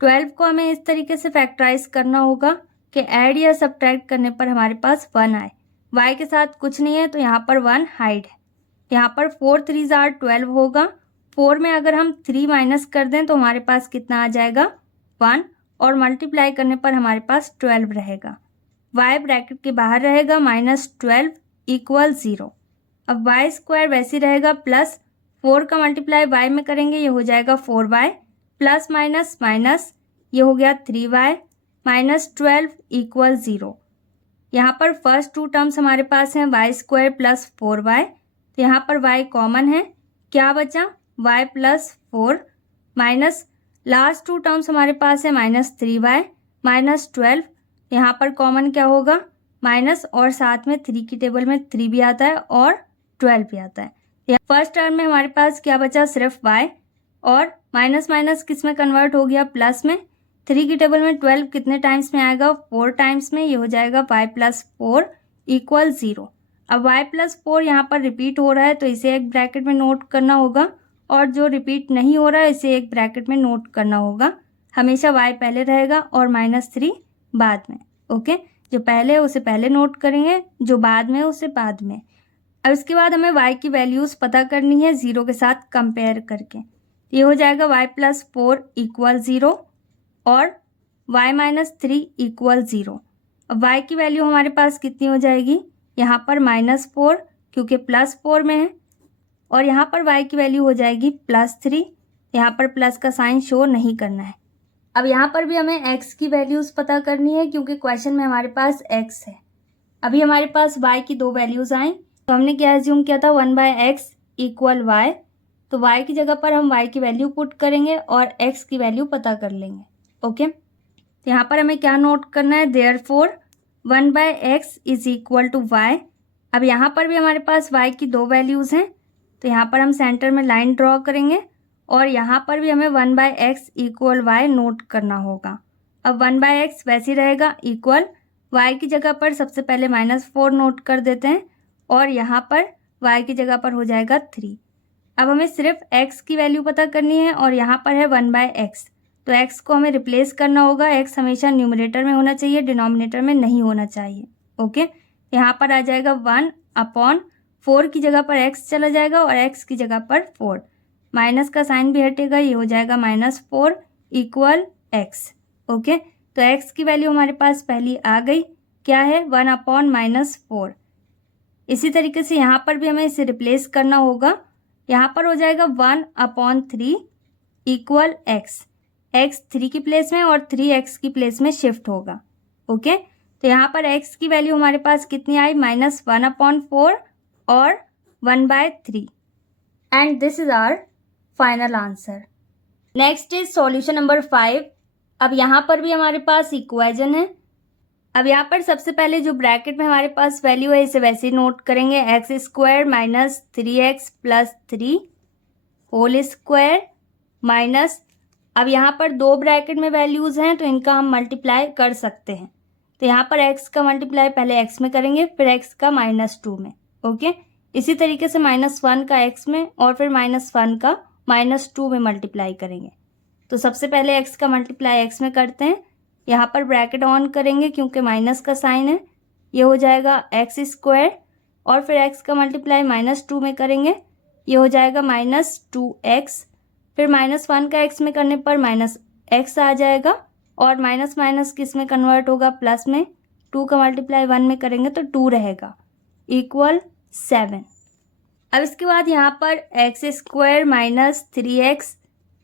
12 को हमें इस तरीके से फैक्टराइज करना होगा कि ऐड या सब्ट्रैक्ट करने पर हमारे पास 1 आए। y के साथ कुछ नहीं है तो यहाँ पर 1 हाइड है। यहाँ पर 4 3 12 होगा, 4 में अगर हम 3 माइनस कर दें तो हमारे पास कितना आ जाएगा, 1, और मल्टीप्लाई करने पर हमारे पास 12 रहेगा। y ब्रैकेट के बाहर रहेगा, -12 = 0। अब y² वैसे रहेगा प्लस, 4 का मल्टीप्लाई y में करेंगे ये हो जाएगा 4y, प्लस माइनस माइनस ये हो गया 3y, -12 = 0। यहाँ पर फर्स्ट 2 टर्म्स हमारे पास हैं y² + 4y, तो यहाँ पर y कॉमन है, क्या बचा, y + 4 माइनस लास्ट 2 टर्म्स हमारे पास है -3y, -12, यहाँ पर कॉमन क्या होगा, माइनस, और साथ में 3 की टेबल में 3 भी आता है और 12 भी आता है। यहाँ फर्स्ट टर्म में हमारे पास क्या बचा, सिर्फ y, और माइनस माइनस किस में कन्वर्ट हो गया, प्लस में। 3 की टेबल में 12 कितने टाइम्स में आएगा, 4 टाइम्स में, ये हो जाएगा y + 4 = 0। अब y + 4 यहाँ पर रिपीट हो रहा है तो इसे एक ब्रैकेट में नोट करना होगा, और जो रिपीट नहीं हो रहा है इसे एक ब्रैकेट में नोट करना होगा। हमेशा y पहले रहेगा और -3 बाद में। ओके, जो पहले है उसे पहले नोट करेंगे, जो बाद में है उसे बाद में। अब इसके बाद हमें y की वैल्यूज़ पता करनी है 0 के साथ कंपेयर करके। ये हो जाएगा y + 4 = 0 और y - 3 = 0। अब y की वैल्यू हमारे पास कितनी हो जाएगी, यहाँ पर -4 क्योंकि +4 में है, और यहाँ पर y की वैल्यू हो जाएगी +3। यहाँ पर प्लस का साइन शो नहीं करना है। अब यहाँ पर भी हमें x की वैल्यूज़ पता करनी है क्योंकि क्वेश्चन में हमारे पास x है। अभी हमारे पास y की दो वैल्यूज़ आई, तो हमने क्या एज्यूम किया था 1/x इक्वल y, तो y की जगह पर हम y की वैल्यू पुट करेंगे और x की वैल्यू पता कर लेंगे। ओके, तो यहाँ पर हमें क्या नोट करना है, therefore 1/x is equal to y। अब यहाँ पर भी हमारे पास y की दो वैल्यूज़ हैं, तो यहाँ पर हम सेंटर में लाइन ड्रॉ करेंगे और यहाँ पर भी हमें 1/x इक्वल y नोट करना होगा। अब 1/x वैसे ही रहेगा इक्वल y की जगह पर सबसे पहले -4 नोट कर देते हैं और यहाँ पर y की जगह पर हो जाएगा 3। अब हमें सिर्फ x की वैल्यू पता करनी है और यहाँ पर है 1/x, तो x को हमें रिप्लेस करना होगा। x हमेशा न्यूमरेटर में होना चाहिए, डिनोमिनेटर में नहीं होना चाहिए। ओके, यहाँ पर आ जाएगा 1/4 की जगह पर x चला जाएगा और x की जगह पर 4, माइनस का साइन भी हटेगा, ये हो जाएगा -4 इक्वल x। ओके, तो x की वैल्यू हमारे पास पहली आ गई, क्या है 1/-4। इसी तरीके से यहाँ पर भी हमें इसे रिप्लेस करना होगा, यहाँ पर हो जाएगा 1/3 इक्वल x। x 3 की प्लेस में और 3x की प्लेस में शिफ्ट होगा। ओके, तो यहाँ पर x की वैल्यू हमारे पास कितनी आई, -1/4 और 1/3, and this is our final answer. Next is solution number 5। अब यहाँ पर भी हमारे पास इक्वेशन है। अब यहाँ पर सबसे पहले जो ब्रैकेट में हमारे पास वैल्यू है इसे वैसे ही नोट करेंगे, x² - 3x + 3 whole square minus, अब यहाँ पर दो ब्रैकेट में वैल्यूज़ हैं तो इनका हम मल्टीप्लाई कर सकते हैं। तो यहाँ पर x का मल्टीप्लाई पहले x में करेंगे, फिर x का -2 में। ओके, इसी तरीके से -1 का x में और फिर -1 का -2 में मल्टीप्लाई करेंगे। तो सबसे पहले x का मल्टीप्लाई x में करते हैं, यहाँ पर ब्रैकेट ऑन करेंगे क्योंकि माइनस का साइन है, ये हो जाएगा x² और फिर x का मल्टीप्लाई -2 में करेंगे, ये हो जाएगा -2x, फिर -1 का x में करने पर -x आ जाएगा और माइनस माइनस किस में कन्वर्ट होगा, प्लस में। 2 का मल्टीप्लाई 1 में करेंगे तो 2 रहेगा इक्वल 7। अब इसके बाद यहाँ पर x² - 3x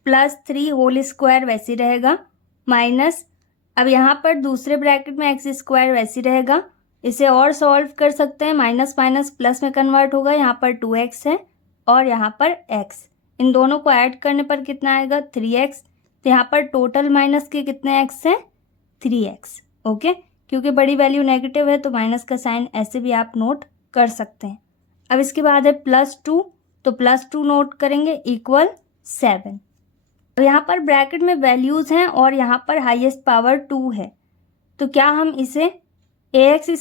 + 3 होल स्क्वायर वैसे रहेगा माइनस, अब यहाँ पर दूसरे ब्रैकेट में x² वैसे रहेगा, इसे और सॉल्व कर सकते हैं, माइनस माइनस प्लस में कन्वर्ट होगा, यहाँ पर 2x है और यहाँ पर x, इन दोनों को ऐड करने पर कितना आएगा 3x, तो यहाँ पर टोटल माइनस के कितने x हैं 3x। ओके, क्योंकि बड़ी वैल्यू नेगेटिव है तो माइनस का साइन ऐसे भी आप नोट कर सकते हैं। अब इसके बाद है +2, तो +2 नोट करेंगे इक्वल 7। अब यहाँ पर ब्रैकेट में वैल्यूज़ हैं और यहाँ पर हाईएस्ट पावर 2 है, तो क्या हम इसे ax²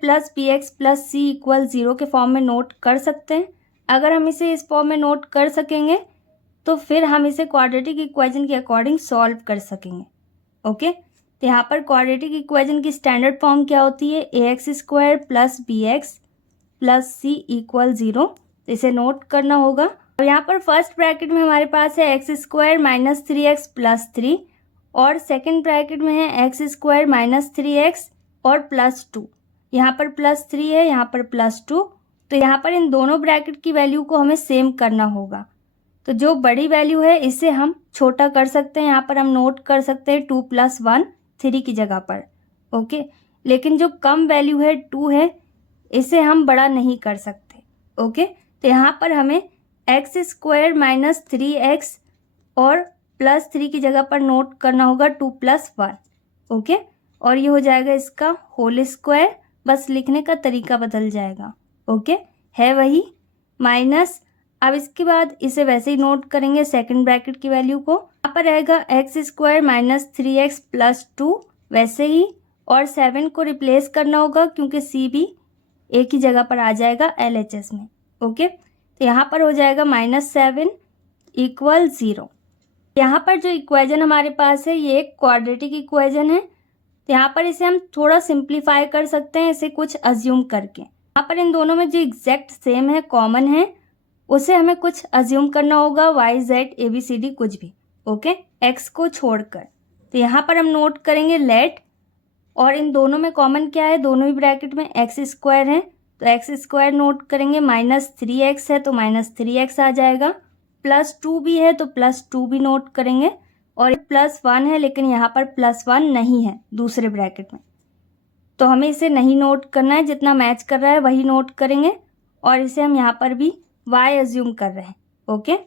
+ bx + c = 0 के फॉर्म में नोट कर सकते हैं। अगर हम इसे इस फॉर्म में नोट कर सकेंगे तो फिर हम इसे क्वाड्रेटिक इक्वेशन के अकॉर्डिंग सॉल्व कर सकेंगे। ओके, तो यहाँ पर क्वाड्रेटिक इक्वेशन की स्टैंडर्ड फॉर्म क्या होती है, ax² + bx + c = 0, तो इसे नोट करना होगा। और यहाँ पर फर्स्ट ब्रैकेट में हमारे पास है x² - 3x + 3 और सेकंड ब्रैकेट में है x² - 3x और +2, यहाँ पर +3 है, यहाँ पर +2, तो यहाँ पर इन दोनों ब्रैकेट की वैल्यू को हमें सेम करना होगा। तो जो बड़ी वैल्यू है इसे हम छोटा कर सकते हैं, यहाँ पर हम नोट कर सकते हैं 2 + 1 3 की जगह पर। ओके, लेकिन जो कम वैल्यू है 2 है, इसे हम बड़ा नहीं कर सकते। ओके, तो यहाँ पर हमें x² - 3x और +3 की जगह पर नोट करना होगा 2 + 1। ओके, और ये हो जाएगा इसका होल स्क्वायर, बस लिखने का तरीका बदल जाएगा। ओके, है वही माइनस, अब इसके बाद इसे वैसे ही नोट करेंगे सेकंड ब्रैकेट की वैल्यू को, यहाँ पर रहेगा x² - 3x + 2 वैसे ही, और 7 को रिप्लेस करना होगा क्योंकि c भी एक ही जगह पर आ जाएगा LHS में। ओके, तो यहाँ पर हो जाएगा -7 = 0। यहाँ पर जो इक्वेशन हमारे पास है ये एक क्वाड्रेटिक इक्वेशन है, तो यहाँ पर इसे हम थोड़ा सिंप्लीफाई कर सकते हैं इसे कुछ अज्यूम करके। यहाँ पर इन दोनों में जो एग्जैक्ट सेम है, कॉमन है, उसे हमें कुछ अज्यूम करना होगा, y z ABCD कुछ भी। ओके, x को छोड़कर, तो यहाँ पर हम नोट करेंगे लेट, और इन दोनों में कॉमन क्या है, दोनों ही ब्रैकेट में x² है, तो x² नोट करेंगे, -3x है तो -3x आ जाएगा, +2 भी है तो +2 भी नोट करेंगे, और +1 है लेकिन यहाँ पर +1 नहीं है दूसरे ब्रैकेट में, तो हमें इसे नहीं नोट करना है, जितना मैच कर रहा है वही नोट करेंगे और इसे हम यहाँ पर भी y एज्यूम कर रहे हैं। ओके,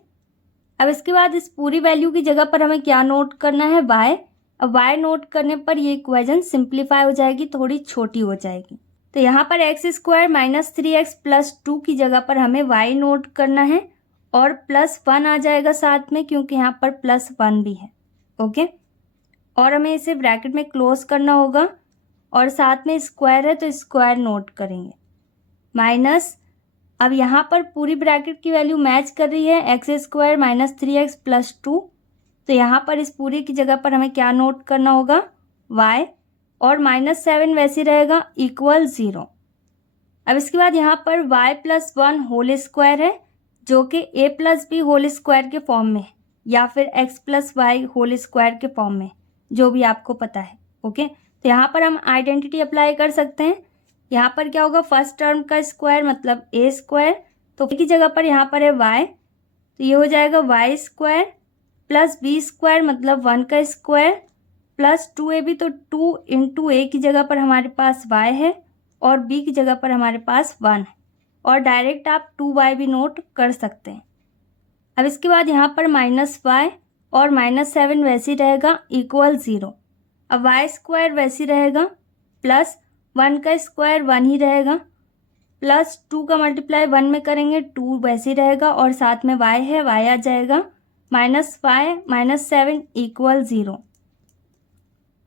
अब इसके बाद इस पूरी वैल्यू की जगह पर हमें क्या नोट करना है, y। अब y नोट करने पर ये इक्वेशन सिंप्लीफाई हो जाएगी, थोड़ी छोटी हो जाएगी। तो यहाँ पर x² माइनस 3x प्लस 2 की जगह पर हमें y नोट करना है और +1 आ जाएगा साथ में, क्योंकि यहाँ पर +1 भी है। ओके, और हमें इसे ब्रैकेट में क्लोज करना होगा और साथ में स्क्वायर है तो स्क्वायर नोट करेंगे माइनस। अब यहाँ पर पूरी ब्रैकेट की वैल्यू मैच कर रही है, x² माइनस 3x प्लस 2। तो यहाँ पर इस पूरी की जगह पर हमें क्या नोट करना होगा, y, और -7 वैसे रहेगा इक्वल 0। अब इसके बाद यहाँ पर y प्लस 1 होल स्क्वायर है, जो कि a plus b whole square के फॉर्म में है, या फिर x plus Y whole square के फॉर्म में, जो भी आपको पता है। ओके, तो यहाँ पर हम आइडेंटिटी अप्लाई कर सकते हैं। यहाँ पर क्या होगा, फर्स्ट टर्म का स्क्वायर मतलब a², तो की जगह पर यहाँ पर है y, तो ये हो जाएगा y² प्लस b² मतलब 1 का स्क्वायर प्लस 2ab, तो 2 इंटू a की जगह पर हमारे पास y है और b की जगह पर हमारे पास 1 है, और डायरेक्ट आप 2y भी नोट कर सकते हैं। अब इसके बाद यहाँ पर -y और -7 वैसे ही रहेगा इक्वल 0। अब y² वैसे ही रहेगा प्लस 1 का स्क्वायर 1 ही रहेगा, प्लस 2 का मल्टीप्लाई 1 में करेंगे 2 वैसे ही रहेगा, और साथ में y है, y आ जाएगा -5 -7 इक्वल 0।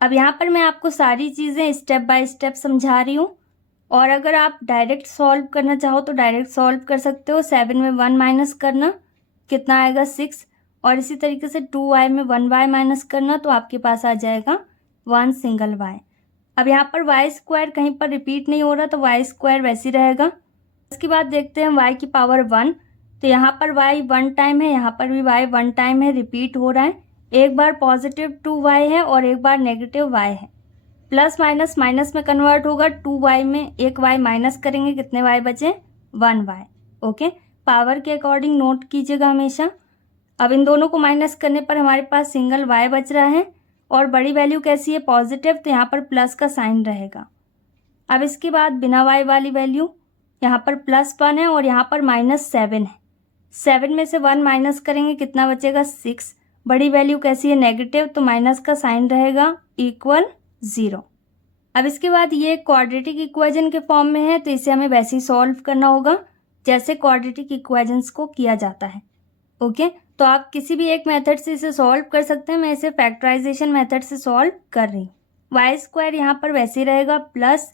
अब यहाँ पर मैं आपको सारी चीज़ें स्टेप बाय स्टेप समझा रही हूँ, और अगर आप डायरेक्ट सॉल्व करना चाहो तो डायरेक्ट सॉल्व कर सकते हो। 7 में 1 माइनस करना कितना आएगा 6, और इसी तरीके से 2y में 1y माइनस करना तो आपके पास आ जाएगा 1 सिंगल y। अब यहाँ पर y² कहीं पर रिपीट नहीं हो रहा, तो y² वैसे ही रहेगा। इसके बाद देखते हैं y की पावर 1, तो यहाँ पर y 1 टाइम है, यहाँ पर भी y 1 टाइम है, रिपीट हो रहा है। एक बार पॉजिटिव 2y है और एक बार नेगेटिव y है। प्लस माइनस माइनस में कन्वर्ट होगा, 2y में एक y माइनस करेंगे, कितने y बचे, 1y। ओके, पावर के अकॉर्डिंग नोट कीजिएगा हमेशा। अब इन दोनों को माइनस करने पर हमारे पास सिंगल y बच रहा है, और बड़ी वैल्यू कैसी है, पॉजिटिव, तो यहाँ पर प्लस का साइन रहेगा। अब इसके बाद बिना y वाली वैल्यू, यहाँ पर +1 है और यहाँ पर -7 है। 7 में से 1 माइनस करेंगे, कितना बचेगा 6। बड़ी वैल्यू कैसी है, नेगेटिव, तो माइनस का साइन रहेगा इक्वल 0। अब इसके बाद ये क्वाड्रेटिक इक्वेशन के फॉर्म में है, तो इसे हमें वैसे ही सॉल्व करना होगा जैसे क्वाड्रेटिक इक्वेशंस को किया जाता है। ओके, तो आप किसी भी एक मेथड से इसे सॉल्व कर सकते हैं। मैं इसे फैक्टराइजेशन मेथड से सॉल्व कर रही हूँ। y² यहाँ पर वैसे ही रहेगा प्लस,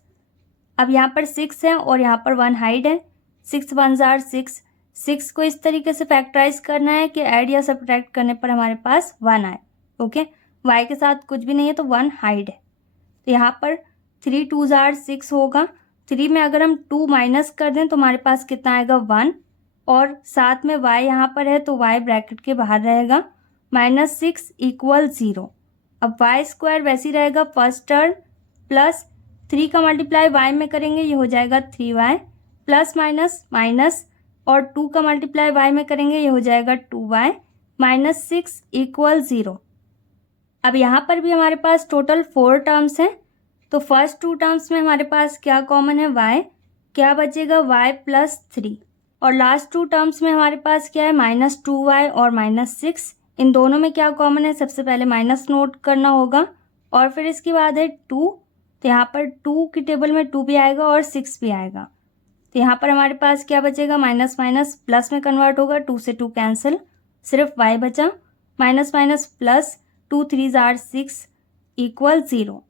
अब यहाँ पर 6 है और यहाँ पर 1 हाइड है, 6 1 जार 6। 6 को इस तरीके से फैक्टराइज करना है कि ऐड या सब्ट्रैक्ट करने पर हमारे पास 1 आए। ओके, y के साथ कुछ भी नहीं है तो 1 हाइड है, तो यहाँ पर 3 2 जार 6 होगा। 3 में अगर हम 2 माइनस कर दें तो हमारे पास कितना आएगा 1, और साथ में y यहाँ पर है तो y ब्रैकेट के बाहर रहेगा, -6 इक्वल 0। अब y² वैसे ही रहेगा फर्स्ट टर्म, प्लस 3 का मल्टीप्लाई y में करेंगे, ये हो जाएगा 3y, प्लस माइनस माइनस, और 2 का मल्टीप्लाई y में करेंगे, ये हो जाएगा 2y, -6 इक्वल 0। अब यहाँ पर भी हमारे पास टोटल 4 टर्म्स हैं, तो फर्स्ट 2 टर्म्स में हमारे पास क्या कॉमन है, y, क्या बचेगा y प्लस 3, और लास्ट 2 टर्म्स में हमारे पास क्या है, -2y और -6। इन दोनों में क्या कॉमन है, सबसे पहले माइनस नोट करना होगा, और फिर इसके बाद है 2, तो यहाँ पर 2 की टेबल में 2 भी आएगा और 6 भी आएगा, तो यहाँ पर हमारे पास क्या बचेगा, माइनस माइनस प्लस में कन्वर्ट होगा, 2 से 2 कैंसिल, सिर्फ y बचा, minus minus plus, 2 3 jar 6 equal 0।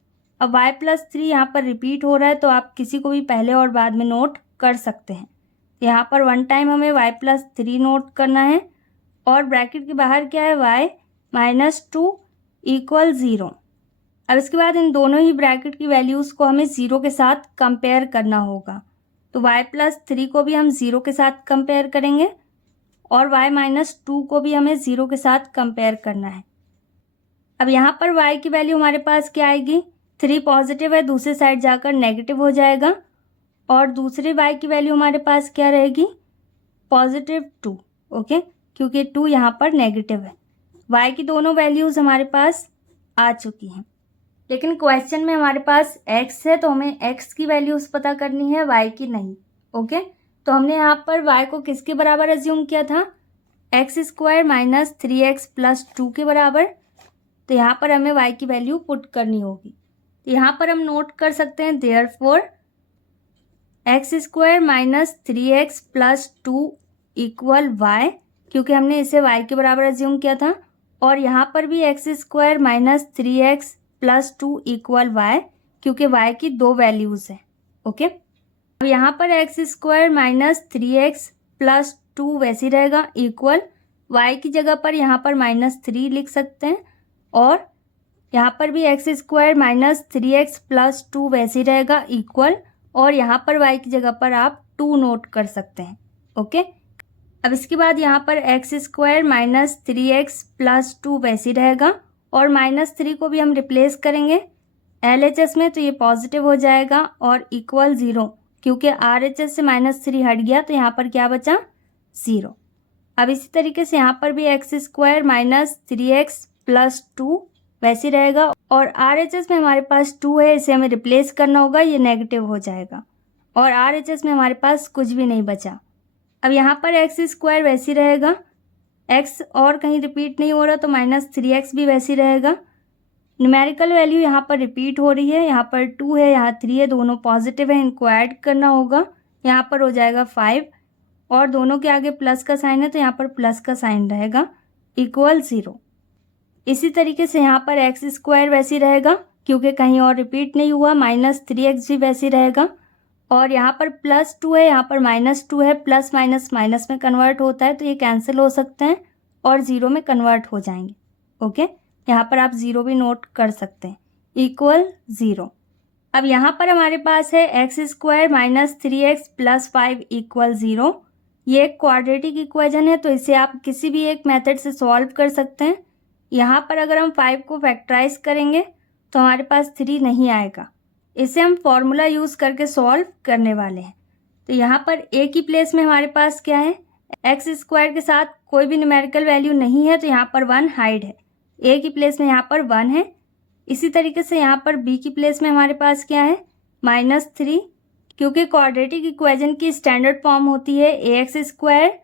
अब y प्लस 3 यहाँ पर रिपीट हो रहा है, तो आप किसी को भी पहले और बाद में नोट कर सकते हैं। यहाँ पर 1 टाइम हमें y प्लस 3 नोट करना है, और ब्रैकेट के बाहर क्या है, y -2 इक्वल 0। अब इसके बाद इन दोनों ही ब्रैकेट की वैल्यूज़ को हमें 0 के साथ कंपेयर करना होगा, तो y प्लस 3 को भी हम 0 के साथ कंपेयर करेंगे, और y -2 को भी हमें 0 के साथ कंपेयर करना है। अब यहाँ पर y की वैल्यू हमारे पास क्या आएगी, 3 पॉजिटिव है, दूसरी साइड जाकर नेगेटिव हो जाएगा, और दूसरी y की वैल्यू हमारे पास क्या रहेगी, +2। ओके, क्योंकि 2 यहाँ पर नेगेटिव है। y की दोनों वैल्यूज़ हमारे पास आ चुकी हैं। लेकिन क्वेश्चन में हमारे पास x है तो हमें x की वैल्यूज़ पता करनी है, y की नहीं। ओके, तो हमने यहाँ पर y को किसके बराबर अज्यूम किया था, x square minus 3x plus 2 के बराबर। तो यहाँ पर हमें y की वैल्यू पुट करनी होगी। तो यहाँ पर हम नोट कर सकते हैं therefore x square minus 3x plus 2 equal y, क्योंकि हमने इसे y के बराबर अज्यूम किया था। और यहाँ पर भी x square minus 3x plus 2 equal y, क्योंकि y की दो वैल्यूज़ हैं। ओके, अब यहाँ पर x square minus 3x plus 2 वैसे ही रहेगा इक्वल y की जगह पर यहाँ पर -3 लिख सकते हैं। और यहाँ पर भी x square minus 3x plus 2 वैसे ही रहेगा इक्वल, और यहाँ पर y की जगह पर आप 2 नोट कर सकते हैं। ओके, अब इसके बाद यहाँ पर x square minus 3x plus 2 वैसे ही रहेगा, और -3 को भी हम रिप्लेस करेंगे LHS में, तो ये पॉजिटिव हो जाएगा और इक्वल 0, क्योंकि RHS से -3 हट गया तो यहाँ पर क्या बचा, 0। अब इसी तरीके से यहाँ पर भी x square minus 3x plus 2 वैसे रहेगा, और RHS में हमारे पास 2 है, इसे हमें रिप्लेस करना होगा, ये नेगेटिव हो जाएगा, और RHS में हमारे पास कुछ भी नहीं बचा। अब यहाँ पर एक्स स्क्वायर वैसे रहेगा, x और कहीं रिपीट नहीं हो रहा तो -3x भी वैसे रहेगा। न्यूमेरिकल वैल्यू यहाँ पर रिपीट हो रही है, यहाँ पर 2 है, यहाँ 3 है, दोनों पॉजिटिव है, इनको ऐड करना होगा, यहाँ पर हो जाएगा 5, और दोनों के आगे प्लस का साइन है तो यहाँ पर प्लस का साइन रहेगा इक्वल 0। इसी तरीके से यहाँ पर एक्स स्क्वायर वैसे रहेगा, क्योंकि कहीं और रिपीट नहीं हुआ, -3x भी वैसे रहेगा, और यहाँ पर +2 है, यहाँ पर -2 है, प्लस माइनस माइनस में कन्वर्ट होता है तो ये कैंसिल हो सकते हैं और 0 में कन्वर्ट हो जाएंगे। ओके, यहाँ पर आप 0 भी नोट कर सकते हैं इक्वल 0। अब यहाँ पर हमारे पास है x square minus 3x plus 5 equal 0। ये एक क्वाड्रेटिक इक्वेशन है, तो इसे आप किसी भी एक मेथड से सॉल्व कर सकते हैं। यहाँ पर अगर हम 5 को फैक्टराइज करेंगे तो हमारे पास 3 नहीं आएगा, इसे हम फॉर्मूला यूज़ करके सॉल्व करने वाले हैं। तो यहाँ पर a की प्लेस में हमारे पास क्या है, एक्स स्क्वायर के साथ कोई भी न्यूमेरिकल वैल्यू नहीं है तो यहाँ पर 1 हाइड है, a की प्लेस में यहाँ पर 1 है। इसी तरीके से यहाँ पर b की प्लेस में हमारे पास क्या है, -3, क्योंकि क्वाड्रेटिक इक्वेशन की स्टैंडर्ड फॉर्म होती है ax square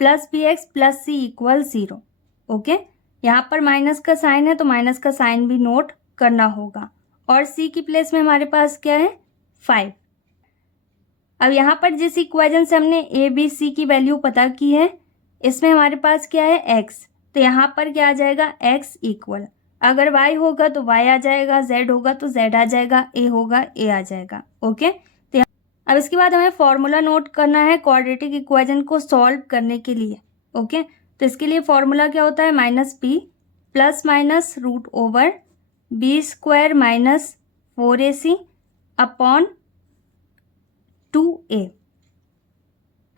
plus bx plus c equal 0। Okay, यहाँ पर माइनस का साइन है तो माइनस का साइन भी नोट करना होगा, और c की प्लेस में हमारे पास क्या है, 5। अब यहाँ पर जिस इक्वेशन से हमने a b c की वैल्यू पता की है, इसमें हमारे पास क्या है, x, तो यहाँ पर क्या आ जाएगा, x इक्वल, अगर y होगा तो y आ जाएगा, z होगा तो z आ जाएगा, a होगा a आ जाएगा। ओके, तो अब इसके बाद हमें फॉर्मूला नोट करना है क्वाड्रेटिक इक्वेशन को सॉल्व करने के लिए। ओके, तो इसके लिए फॉर्मूला क्या होता है, -b plus minus root over b square minus 4ac upon 2a।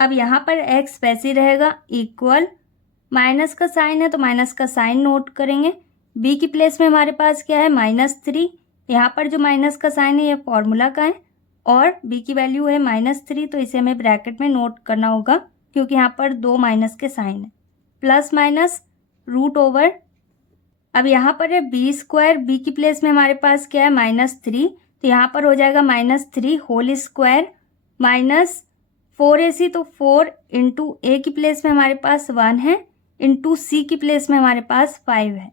अब यहाँ पर x वैसे रहेगा इक्वल, माइनस का साइन है तो माइनस का साइन नोट करेंगे, b की प्लेस में हमारे पास क्या है, -3, यहाँ पर जो माइनस का साइन है ये फॉर्मूला का है, और b की वैल्यू है -3, तो इसे हमें ब्रैकेट में नोट करना होगा, क्योंकि यहाँ पर 2 माइनस के साइन है, प्लस माइनस रूट ओवर। अब यहाँ पर है b स्क्वायर, b की प्लेस में हमारे पास क्या है, -3, तो यहाँ पर हो जाएगा -3 होल स्क्वायर माइनस 4ac, तो 4 इंटू a की प्लेस में हमारे पास 1 है, इंटू c की प्लेस में हमारे पास 5 है,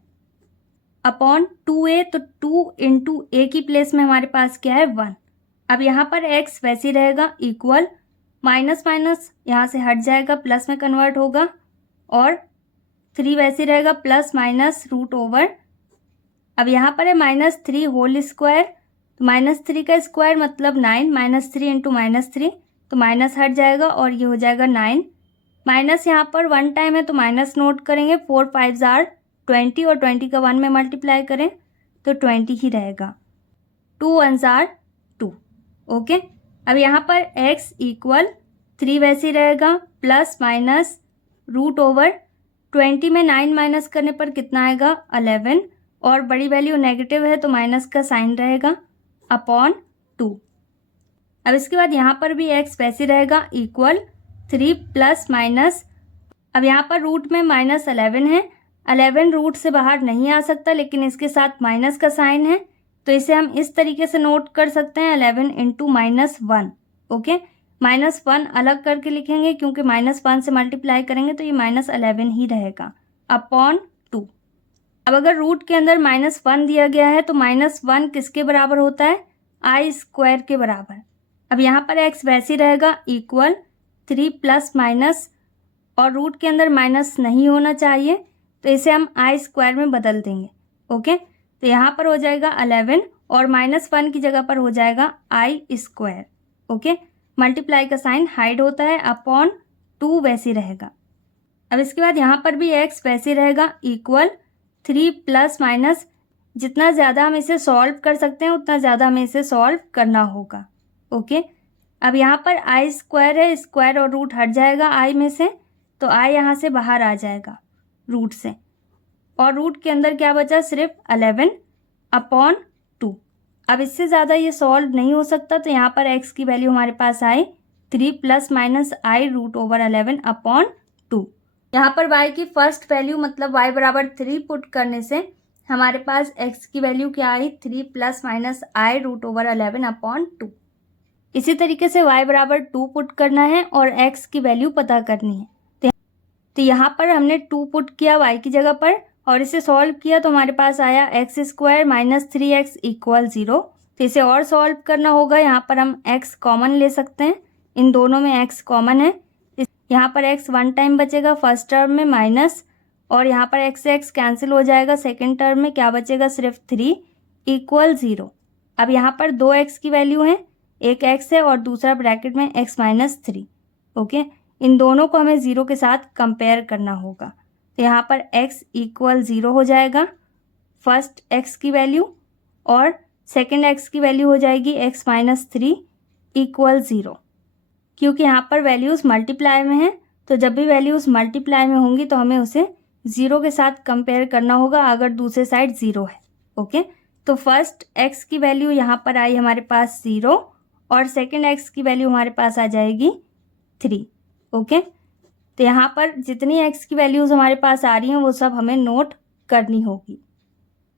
अपॉन 2a, तो 2 इंटू a की प्लेस में हमारे पास क्या है, 1। अब यहाँ पर x वैसे ही रहेगा इक्वल, माइनस माइनस यहाँ से हट जाएगा, प्लस में कन्वर्ट होगा, और 3 वैसे रहेगा, प्लस माइनस रूट ओवर। अब यहाँ पर है -3 होल स्क्वायर, तो -3 का स्क्वायर मतलब 9, -3 इंटू -3, तो माइनस हट जाएगा और ये हो जाएगा 9, माइनस यहाँ पर 1 टाइम है तो माइनस नोट करेंगे, 4 5 आर 20, और 20 का 1 में मल्टीप्लाई करें तो 20 ही रहेगा, 2 1 आर 2। ओके, अब यहाँ पर x इक्वल 3 वैसे ही रहेगा, प्लस माइनस रूट ओवर 20 में 9 माइनस करने पर कितना आएगा, 11, और बड़ी वैल्यू नेगेटिव है तो माइनस का साइन रहेगा, अपॉन 2। अब इसके बाद यहाँ पर भी x वैसे रहेगा इक्वल 3 प्लस माइनस, अब यहाँ पर रूट में -11 है, 11 रूट से बाहर नहीं आ सकता, लेकिन इसके साथ माइनस का साइन है, तो इसे हम इस तरीके से नोट कर सकते हैं 11 इंटू -1। ओके, -1 अलग करके लिखेंगे क्योंकि -1 से मल्टीप्लाई करेंगे तो ये -11 ही रहेगा अपॉन 2। अब अगर रूट के अंदर -1 दिया गया है तो -1 किसके बराबर होता है? i² के बराबर। अब यहाँ पर x वैसे ही रहेगा इक्वल 3 प्लस माइनस, और रूट के अंदर माइनस नहीं होना चाहिए तो इसे हम i² में बदल देंगे। ओके, तो यहाँ पर हो जाएगा 11 और -1 की जगह पर हो जाएगा i²। ओके, मल्टीप्लाई का साइन हाइड होता है, अपॉन 2 वैसे रहेगा। अब इसके बाद यहाँ पर भी x वैसे रहेगा इक्वल 3 प्लस माइनस, जितना ज़्यादा हम इसे सॉल्व कर सकते हैं उतना ज़्यादा हमें इसे सॉल्व करना होगा। ओके, अब यहाँ पर i² है, स्क्वायर और रूट हट जाएगा i में से, तो i यहाँ से बाहर आ जाएगा रूट से, और रूट के अंदर क्या बचा? सिर्फ 11 अपॉन 2। अब इससे ज़्यादा ये सॉल्व नहीं हो सकता, तो यहाँ पर x की वैल्यू हमारे पास आई 3 plus minus i root over 11 upon 2। यहाँ पर y की फर्स्ट वैल्यू मतलब y बराबर 3 पुट करने से हमारे पास x की वैल्यू क्या आई? 3 plus minus i root over 11 upon 2। इसी तरीके से y बराबर 2 पुट करना है और x की वैल्यू पता करनी है। तो यहाँ पर हमने 2 पुट किया y की जगह पर और इसे सॉल्व किया तो हमारे पास आया x² माइनस 3x इक्वल 0। तो इसे और सॉल्व करना होगा। यहाँ पर हम x कॉमन ले सकते हैं, इन दोनों में x कॉमन है। यहाँ पर x 1 टाइम बचेगा फर्स्ट टर्म में माइनस, और यहाँ पर x से x कैंसिल हो जाएगा सेकेंड टर्म में, क्या बचेगा? सिर्फ 3 इक्वल 0। अब यहाँ पर 2x की वैल्यू है, एक x है और दूसरा ब्रैकेट में x माइनस 3। ओके, इन दोनों को हमें 0 के साथ कंपेयर करना होगा। तो यहाँ पर x इक्वल 0 हो जाएगा फर्स्ट x की वैल्यू, और सेकेंड x की वैल्यू हो जाएगी x माइनस 3 इक्वल 0। क्योंकि यहाँ पर वैल्यूज़ मल्टीप्लाई में हैं, तो जब भी वैल्यूज़ मल्टीप्लाई में होंगी तो हमें उसे 0 के साथ कंपेयर करना होगा अगर दूसरे साइड 0 है। ओके, तो फर्स्ट x की वैल्यू यहाँ पर आई हमारे पास 0 और सेकेंड x की वैल्यू हमारे पास आ जाएगी 3। ओके, तो यहाँ पर जितनी x की वैल्यूज़ हमारे पास आ रही हैं वो सब हमें नोट करनी होगी।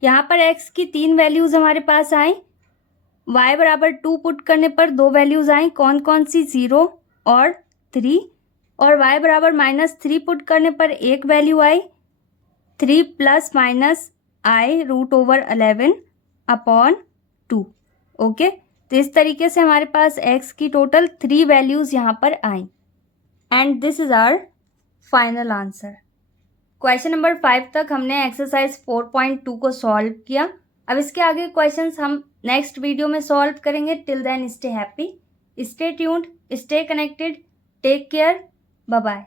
यहाँ पर x की 3 वैल्यूज़ हमारे पास आई, y बराबर 2 पुट करने पर 2 वैल्यूज़ आई, कौन कौन सी? 0 और 3, और y बराबर -3 पुट करने पर एक वैल्यू आई 3 plus minus i root over 11 upon 2। Okay, तो इस तरीके से हमारे पास x की टोटल 3 वैल्यूज़ यहाँ पर आई। And this is our final answer. Question number 5 तक हमने एक्सरसाइज 4.2 को सॉल्व किया। अब इसके आगे क्वेश्चंस हम नेक्स्ट वीडियो में सॉल्व करेंगे। Till then stay happy, stay tuned, stay connected, take care, bye bye.